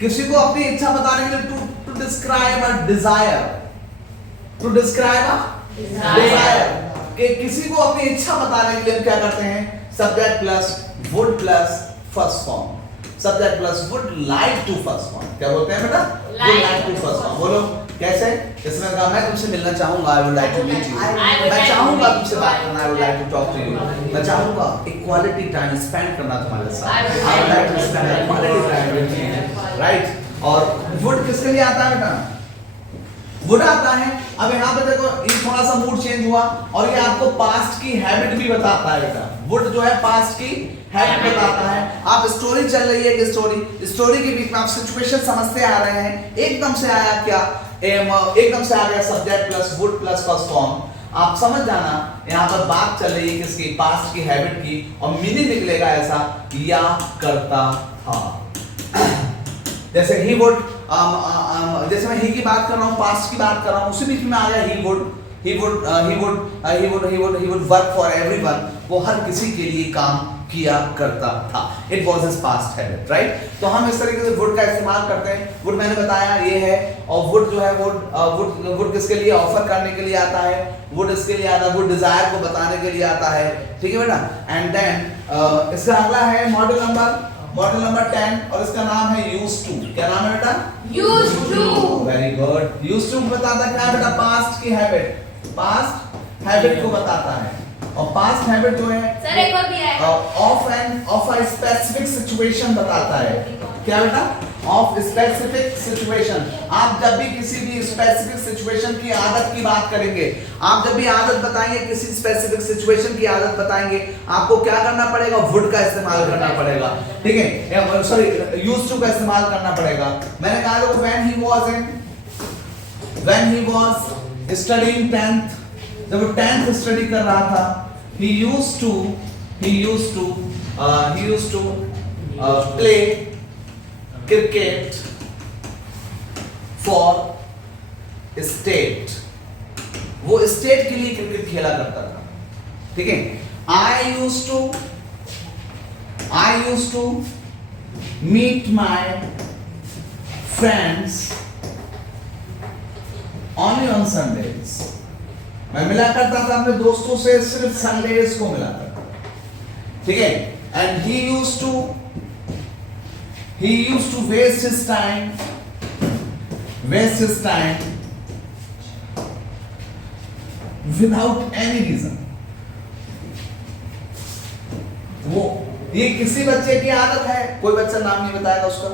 किसी को अपनी इच्छा बताने के लिए to describe a desire. To describe a desire. कि किसी को अपनी इच्छा बताने के लिए हम क्या करते हैं? Subject plus would plus first form. Subject plus would like to first form. क्या बोलते हैं बेटा? Would like to first form. बोलो कैसे? इसमें कहा मैं तुमसे मिलना चाहूंगा, I would like to meet you. मैं चाहूंगा तुमसे बात करना, I would like to talk to you. मैं चाहूंगा एक quality time spend करना तुम्हारे साथ. I would like to spend a quality time with you. Right? और would किसके लिए आता है बेटा? वुड आता है। अब यहाँ पे देखो ये थोड़ा सा मूड चेंज हुआ और ये आपको पास्ट की हैबिट भी बताता है बेटा। वुड जो है पास्ट की हैबिट बताता है। आप स्टोरी चल रही है, एक स्टोरी के बीच में आप सिचुएशन समझते आ रहे हैं, एकदम से आया क्या? एकदम से आ गया subject plus would plus first form. आप समझ जाना यहाँ पर बात चल रही है किसकी? पास्ट की हैबिट की। और मीनिंग निकलेगा ऐसा, या करता था। जैसे ही वुड, जैसे मैं ही की बात कर रहा हूँ, पास्ट की बात कर रहा हूँ, उसी बीच में आ गया he would work for everyone. वो हर किसी के लिए काम किया करता था। It was his past habit, right? तो हम इस तरीके से वुड का इस्तेमाल करते हैं। वुड मैंने बताया ये है। और वुड जो है वुड किसके लिए? ऑफर करने के लिए आता है। वुड इसके लिए आता है, वुड डिजायर को बताने के लिए आता है। ठीक है बेटा? एंड देन इसका अगला है मॉडल नंबर 10 और इसका नाम है used to। क्या नाम है बेटा? used to। Very good. used to बताता क्या है बेटा? पास्ट की हैबिट, पास्ट हैबिट को बताता है। और पास्ट हैबिट जो है सर एक और दिया है, ऑफ अ स्पेसिफिक सिचुएशन बताता है। क्या बेटा? Of specific situation. आप जब भी किसी भी स्पेसिफिक सिचुएशन की आदत की बात करेंगे, आप जब भी आदत बताएंगे, किसी स्पेसिफिक सिचुएशन की आदत बताएंगे, आपको क्या करना पड़ेगा? वुड का इस्तेमाल करना पड़ेगा। ठीक है? सॉरी, यूज्ड टू का इस्तेमाल करना पड़ेगा। मैंने कहा था when he was studying 10th, जब वो 10th स्टडी कर रहा था, he used to play cricket for state। वो स्टेट के लिए क्रिकेट खेला करता था। ठीक है? I used to meet my friends only on Sundays। मैं मिला करता था अपने दोस्तों से सिर्फ संडेज को मिला करता। ठीक है? And he used to waste his time without any reason। वो ये किसी बच्चे की आदत है, कोई बच्चा नाम नहीं बताएगा उसका,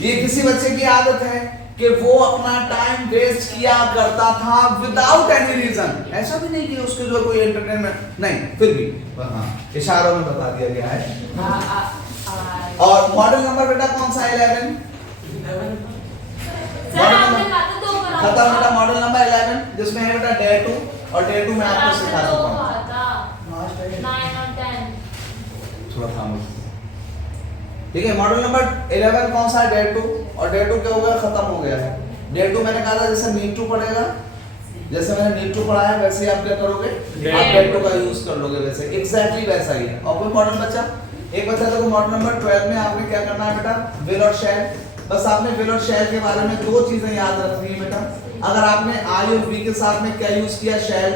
ये किसी बच्चे की आदत है कि वो अपना टाइम वेस्ट किया करता था विदाउट एनी रीजन। ऐसा भी नहीं कि उसके जो कोई एंटरटेनमेंट नहीं, फिर भी हाँ इशारों में बता दिया गया है। और मॉडल नंबर बेटा कौन सा 11? सर आपने कहा था 2 करा खत्म बेटा मॉडल नंबर 11 जिसमें है बेटा डे 2 और डे 2 में आपको सिखा आपने 2 चुका हूं। कहा था 9 और 10 थोड़ा थामो। ठीक है मॉडल नंबर 11 कौन सा है? डे 2 और डे 2 क्या हो गया? खत्म हो गया है। डे 2 मैंने कहा था जैसे नीड टू पढ़ेगा, जैसे मैंने नीड टू पढ़ा है वैसे ही आप क्या करोगे? आप डे 2 का यूज कर लोगे वैसे, एग्जैक्टली वैसा ही है। और कोई मॉडल बचा? एक बचा तो मॉडल नंबर 12 में आपने क्या करना है बेटा? विल और शैल। बस आपने विल और शैल के बारे में 2 चीजें याद रखनी है बेटा। अगर आपने आई और वी के साथ में क्या यूज किया? शैल।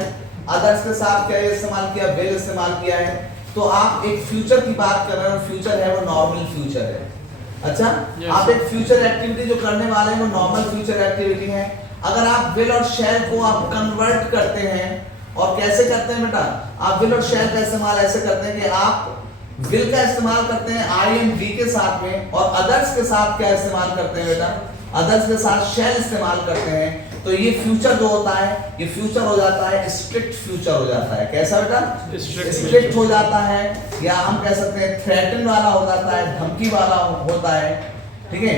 अदर्स के साथ क्या इस्तेमाल किया? विल इस्तेमाल किया है। तो आप एक फ्यूचर की बात कर रहे हो, फ्यूचर है वो नॉर्मल फ्यूचर है। अच्छा आप एक फ्यूचर एक्टिविटी जो करने वाले हैं वो नॉर्मल फ्यूचर एक्टिविटी है। अगर आप विल और शैल को आप कन्वर्ट करते हैं, और कैसे करते हैं बेटा? आप विल और शैल का इस्तेमाल ऐसे करते हैं कि आप विल का इस्तेमाल करते हैं आई एंड वी के साथ में, और अदर्स के साथ क्या इस्तेमाल करते हैं बेटा? अदर्स के साथ शैल इस्तेमाल करते हैं। तो ये फ्यूचर जो होता है, ये फ्यूचर हो जाता है स्ट्रिक्ट फ्यूचर हो जाता है। कैसा बेटा? स्ट्रिक्ट हो जाता है, या हम कह सकते हैं थ्रेटन वाला हो जाता है, धमकी वाला होता है। ठीक है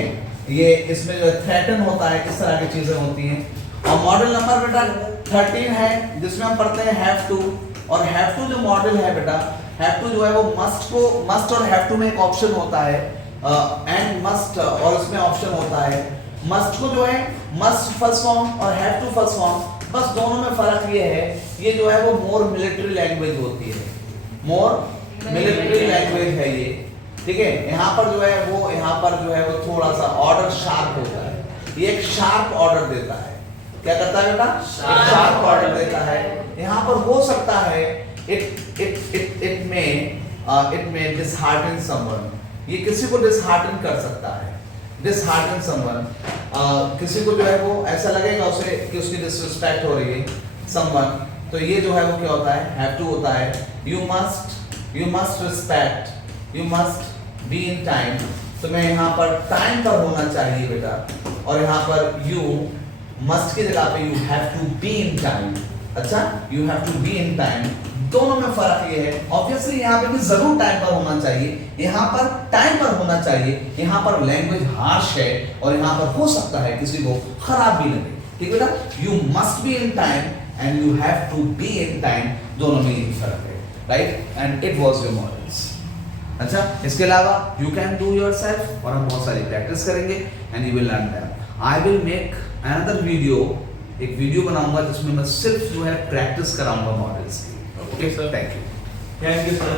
ये इसमें जो थ्रेटन होता है, इस तरह की चीजें होती हैं। और मॉडल नंबर बेटा 13 है जिसमें हम पढ़ते हैं हैव टू। और हैव टू जो मॉडल है बेटा, हैव टू जो है वो मस्ट और हैव टू में एक ऑप्शन होता है एंड मस्ट, और उसमें ऑप्शन होता है। मस्ट को जो है मस्ट फर्स्ट फॉर्म और हैव टू फर्स्ट फॉर्म, बस दोनों में फर्क ये है, ये जो है वो मोर मिलिट्री लैंग्वेज होती है, मोर मिलिट्री लैंग्वेज है ये। ठीक है यहाँ पर जो है वो, यहाँ पर जो है वो थोड़ा सा ऑर्डर शार्प होता है, ये एक शार्प ऑर्डर देता है। क्या करता है बेटा? शार्प ऑर्डर देता है। यहाँ पर हो सकता है it may dishearten someone, ये किसी को dishearten कर सकता है। dishearten someone, किसी को जो है वो ऐसा लगेगा उसे कि उसकी disrespect हो रही है someone, तो ये जो है वो क्या होता है? have to होता है। you must respect, you must be in time, तो मैं यहाँ पर टाइम पर होना चाहिए बेटा, और यहाँ पर you must की जगह पे you have to be in time। अच्छा you have to be in time, दोनों में फर्क ये है। ऑब्वियसली यहाँ पे भी जरूर टाइम पर होना चाहिए, यहाँ पर टाइम पर होना चाहिए, यहाँ पर लैंग्वेज हार्श है, और यहाँ पर हो सकता है किसी को खराब भी लगे। ठीक बेटा? You must be in time and you have to be in time, दोनों में यही फर्क है। Right? And it was your models. अच्छा इसके अलावा यू कैन डू योरसेल्फ, और हम बहुत सारी प्रैक्टिस करेंगे and you will learn them. I will make another video, एक वीडियो बनाऊंगा जिसमें मैं सिर्फ जो है प्रैक्टिस कराऊंगा मॉडल्स की। Okay, sir. Thank you. Thank you, sir.